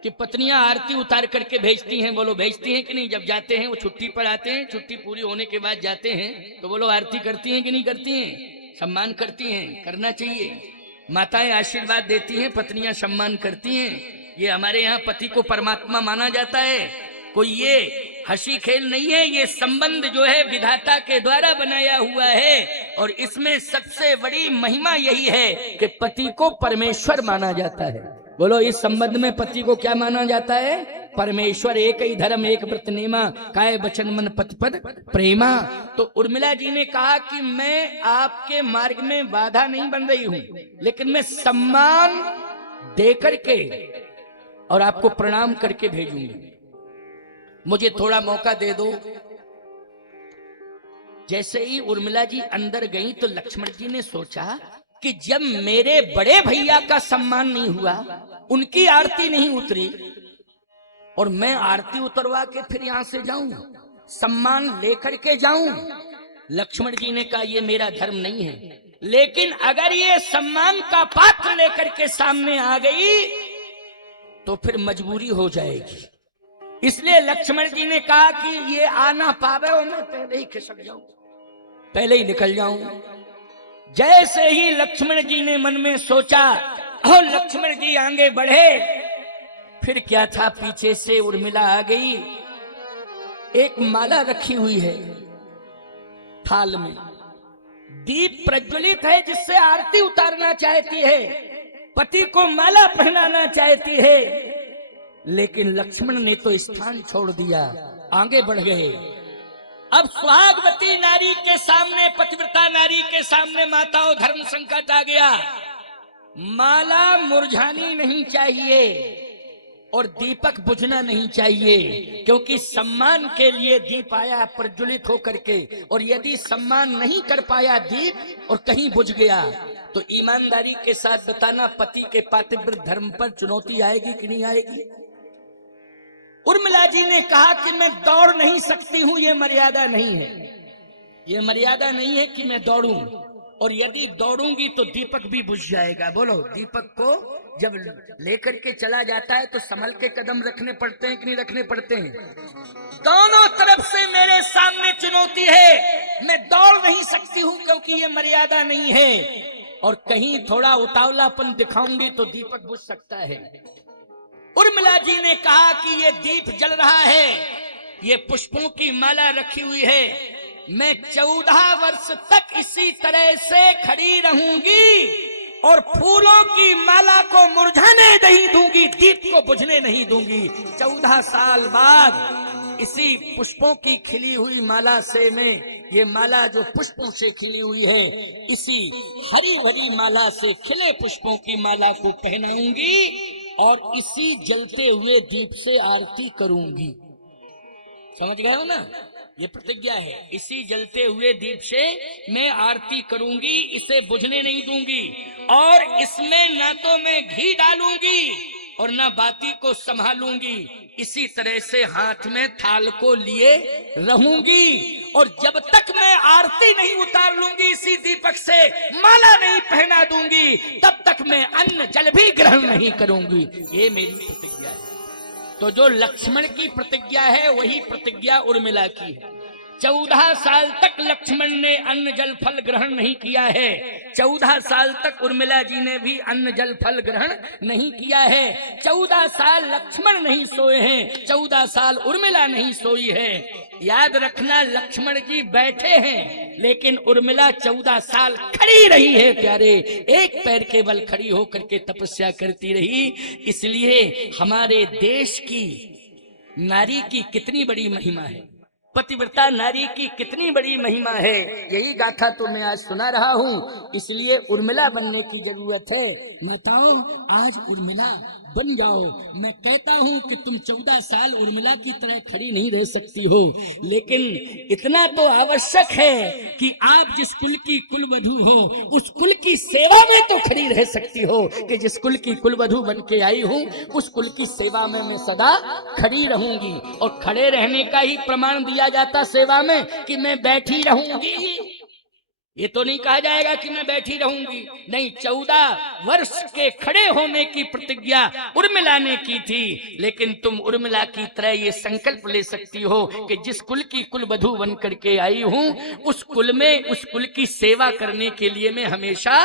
कि पत्नियां आरती उतार करके भेजती हैं? बोलो, भेजती हैं कि नहीं? जब जाते हैं वो छुट्टी पर आते हैं, छुट्टी पूरी होने के बाद जाते हैं तो बोलो आरती करती हैं कि नहीं करती हैं? सम्मान करती हैं, करना चाहिए। माताएं आशीर्वाद देती हैं, पत्नियां सम्मान करती हैं। ये हमारे यहाँ पति को परमात्मा माना जाता है, कोई ये हंसी खेल नहीं है। ये संबंध जो है विधाता के द्वारा बनाया हुआ है, और इसमें सबसे बड़ी महिमा यही है कि पति को परमेश्वर माना जाता है। बोलो, इस संबंध में पति को क्या माना जाता है? परमेश्वर। एक ही धर्म एक व्रत नेमा, काय बचन मन पति पद प्रेमा। तो उर्मिला जी ने कहा कि मैं आपके मार्ग में बाधा नहीं बन रही हूं, लेकिन मैं सम्मान दे करके और आपको प्रणाम करके भेजूंगी, मुझे थोड़ा मौका दे दो। जैसे ही उर्मिला जी अंदर गई तो लक्ष्मण जी ने सोचा कि जब मेरे बड़े भैया का सम्मान नहीं हुआ, उनकी आरती नहीं उतरी, और मैं आरती उतरवा के फिर यहां से जाऊं, सम्मान लेकर के जाऊं। लक्ष्मण जी ने कहा यह मेरा धर्म नहीं है, लेकिन अगर ये सम्मान का पात्र लेकर के सामने आ गई तो फिर मजबूरी हो जाएगी। इसलिए लक्ष्मण जी ने कहा कि ये आ ना पावे और मैं पहले ही खिसक जाऊं, पहले ही निकल जाऊं। जैसे ही लक्ष्मण जी ने मन में सोचा और लक्ष्मण जी आगे बढ़े, फिर क्या था, पीछे से उर्मिला आ गई। एक माला रखी हुई है थाल में, दीप प्रज्वलित है जिससे आरती उतारना चाहती है, पति को माला पहनाना चाहती है, लेकिन लक्ष्मण ने तो स्थान छोड़ दिया, आगे बढ़ गए। अब सुहागवती नारी के सामने, पतिव्रता नारी के सामने माताओं धर्म संकट आ गया। माला मुरझानी नहीं चाहिए और दीपक बुझना नहीं चाहिए, क्योंकि सम्मान के लिए दीप आया प्रज्वलित होकर के, और यदि सम्मान नहीं कर पाया दीप और कहीं बुझ गया तो ईमानदारी के साथ बताना, पति के पातिव्रत धर्म पर चुनौती आएगी कि नहीं आएगी? उर्मिला जी ने कहा कि मैं दौड़ नहीं सकती हूं, ये मर्यादा नहीं है, ये मर्यादा नहीं है कि मैं दौड़ूं, और यदि दौड़ूंगी तो दीपक भी बुझ जाएगा। बोलो, दीपक को जब लेकर के चला जाता है तो संभल के कदम रखने पड़ते हैं कि नहीं रखने पड़ते हैं? दोनों तरफ से मेरे सामने चुनौती है, मैं दौड़ नहीं सकती हूं क्योंकि ये मर्यादा नहीं है, और कहीं थोड़ा उतावलापन दिखाऊंगी तो दीपक बुझ सकता है। उर्मिला जी ने कहा कि ये दीप जल रहा है, ये पुष्पों की माला रखी हुई है, मैं 14 वर्ष तक इसी तरह से खड़ी रहूंगी और फूलों की माला को मुरझाने नहीं दूंगी, दीप को बुझने नहीं दूंगी। 14 साल बाद इसी पुष्पों की खिली हुई माला से मैं, ये माला जो पुष्पों से खिली हुई है, इसी हरी भरी माला से खिले पुष्पों की माला को पहनाऊंगी और इसी जलते हुए दीप से आरती करूंगी। समझ गए हो ना? ये प्रतिज्ञा है। इसी जलते हुए दीप से मैं आरती करूंगी, इसे बुझने नहीं दूंगी, और इसमें ना तो मैं घी डालूंगी और ना बाती को संभालूंगी। इसी तरह से हाथ में थाल को लिए रहूंगी, और जब तक मैं आरती नहीं उतार लूंगी, इसी दीपक से माला नहीं पहना दूंगी, तब तक मैं अन्न जल भी ग्रहण नहीं करूंगी। ये मेरी प्रतिज्ञा है। तो जो लक्ष्मण की प्रतिज्ञा है वही प्रतिज्ञा उर्मिला की है। 14 साल तक लक्ष्मण ने अन्न जल फल ग्रहण नहीं किया है। 14 साल तक उर्मिला जी ने भी अन्न जल फल ग्रहण नहीं किया है। 14 साल लक्ष्मण नहीं सोए हैं, 14 साल उर्मिला नहीं सोई है। याद रखना, लक्ष्मण जी बैठे हैं लेकिन उर्मिला 14 साल खड़ी रही है प्यारे, एक पैर के बल खड़ी होकर के तपस्या करती रही। इसलिए हमारे देश की नारी की कितनी बड़ी महिमा है, पतिव्रता नारी की कितनी बड़ी महिमा है, यही गाथा तो मैं आज सुना रहा हूं। इसलिए उर्मिला बनने की जरूरत है। माताओं, आज उर्मिला बन जाओ। मैं कहता हूं कि तुम 14 साल उर्मिला की तरह खड़ी नहीं रह सकती हो, लेकिन इतना तो आवश्यक है कि आप जिस कुल की कुलवधू हो, उस कुल की सेवा में तो खड़ी रह सकती हो कि जिस कुल की कुलवधू बन के आई हूं, उस कुल की सेवा में मैं सदा खड़ी रहूंगी। और खड़े रहने का ही प्रमाण दिया जाता सेवा में कि मैं बैठी रहूंगी। ये तो नहीं कहा जाएगा कि मैं बैठी रहूंगी, नहीं। 14 वर्ष के खड़े होने की प्रतिज्ञा उर्मिला ने की थी, लेकिन तुम उर्मिला की तरह ये संकल्प ले सकती हो कि जिस कुल की कुलवधू बन करके आई हूं, उस कुल में, उस कुल की सेवा करने के लिए मैं हमेशा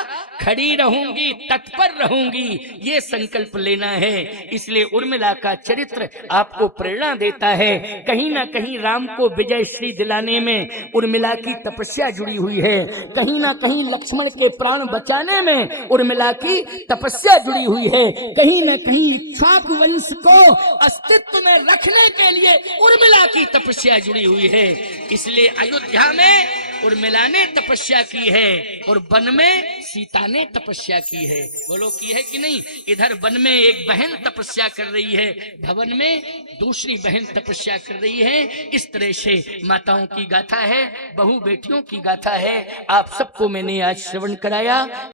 खड़ी रहूंगी, तत्पर रहूंगी। ये संकल्प लेना है। इसलिए उर्मिला का चरित्र आपको प्रेरणा देता है। कहीं ना कहीं राम को विजय श्री दिलाने में उर्मिला की तपस्या जुड़ी हुई है, कहीं ना कहीं लक्ष्मण के प्राण बचाने में उर्मिला की तपस्या जुड़ी हुई है, कहीं ना कहीं इक्ष्वाकु वंश को अस्तित्व में रखने के लिए उर्मिला की तपस्या जुड़ी हुई है। इसलिए अयोध्या में उर्मिला ने तपस्या की है और वन में सीता ने तपस्या की है। बोलो, की है कि नहीं? इधर वन में एक बहन तपस्या कर रही है, भवन में दूसरी बहन तपस्या कर रही है। इस तरह से माताओं की गाथा है, बहू बेटियों की गाथा है। आप सबको मैंने आज श्रवण कराया।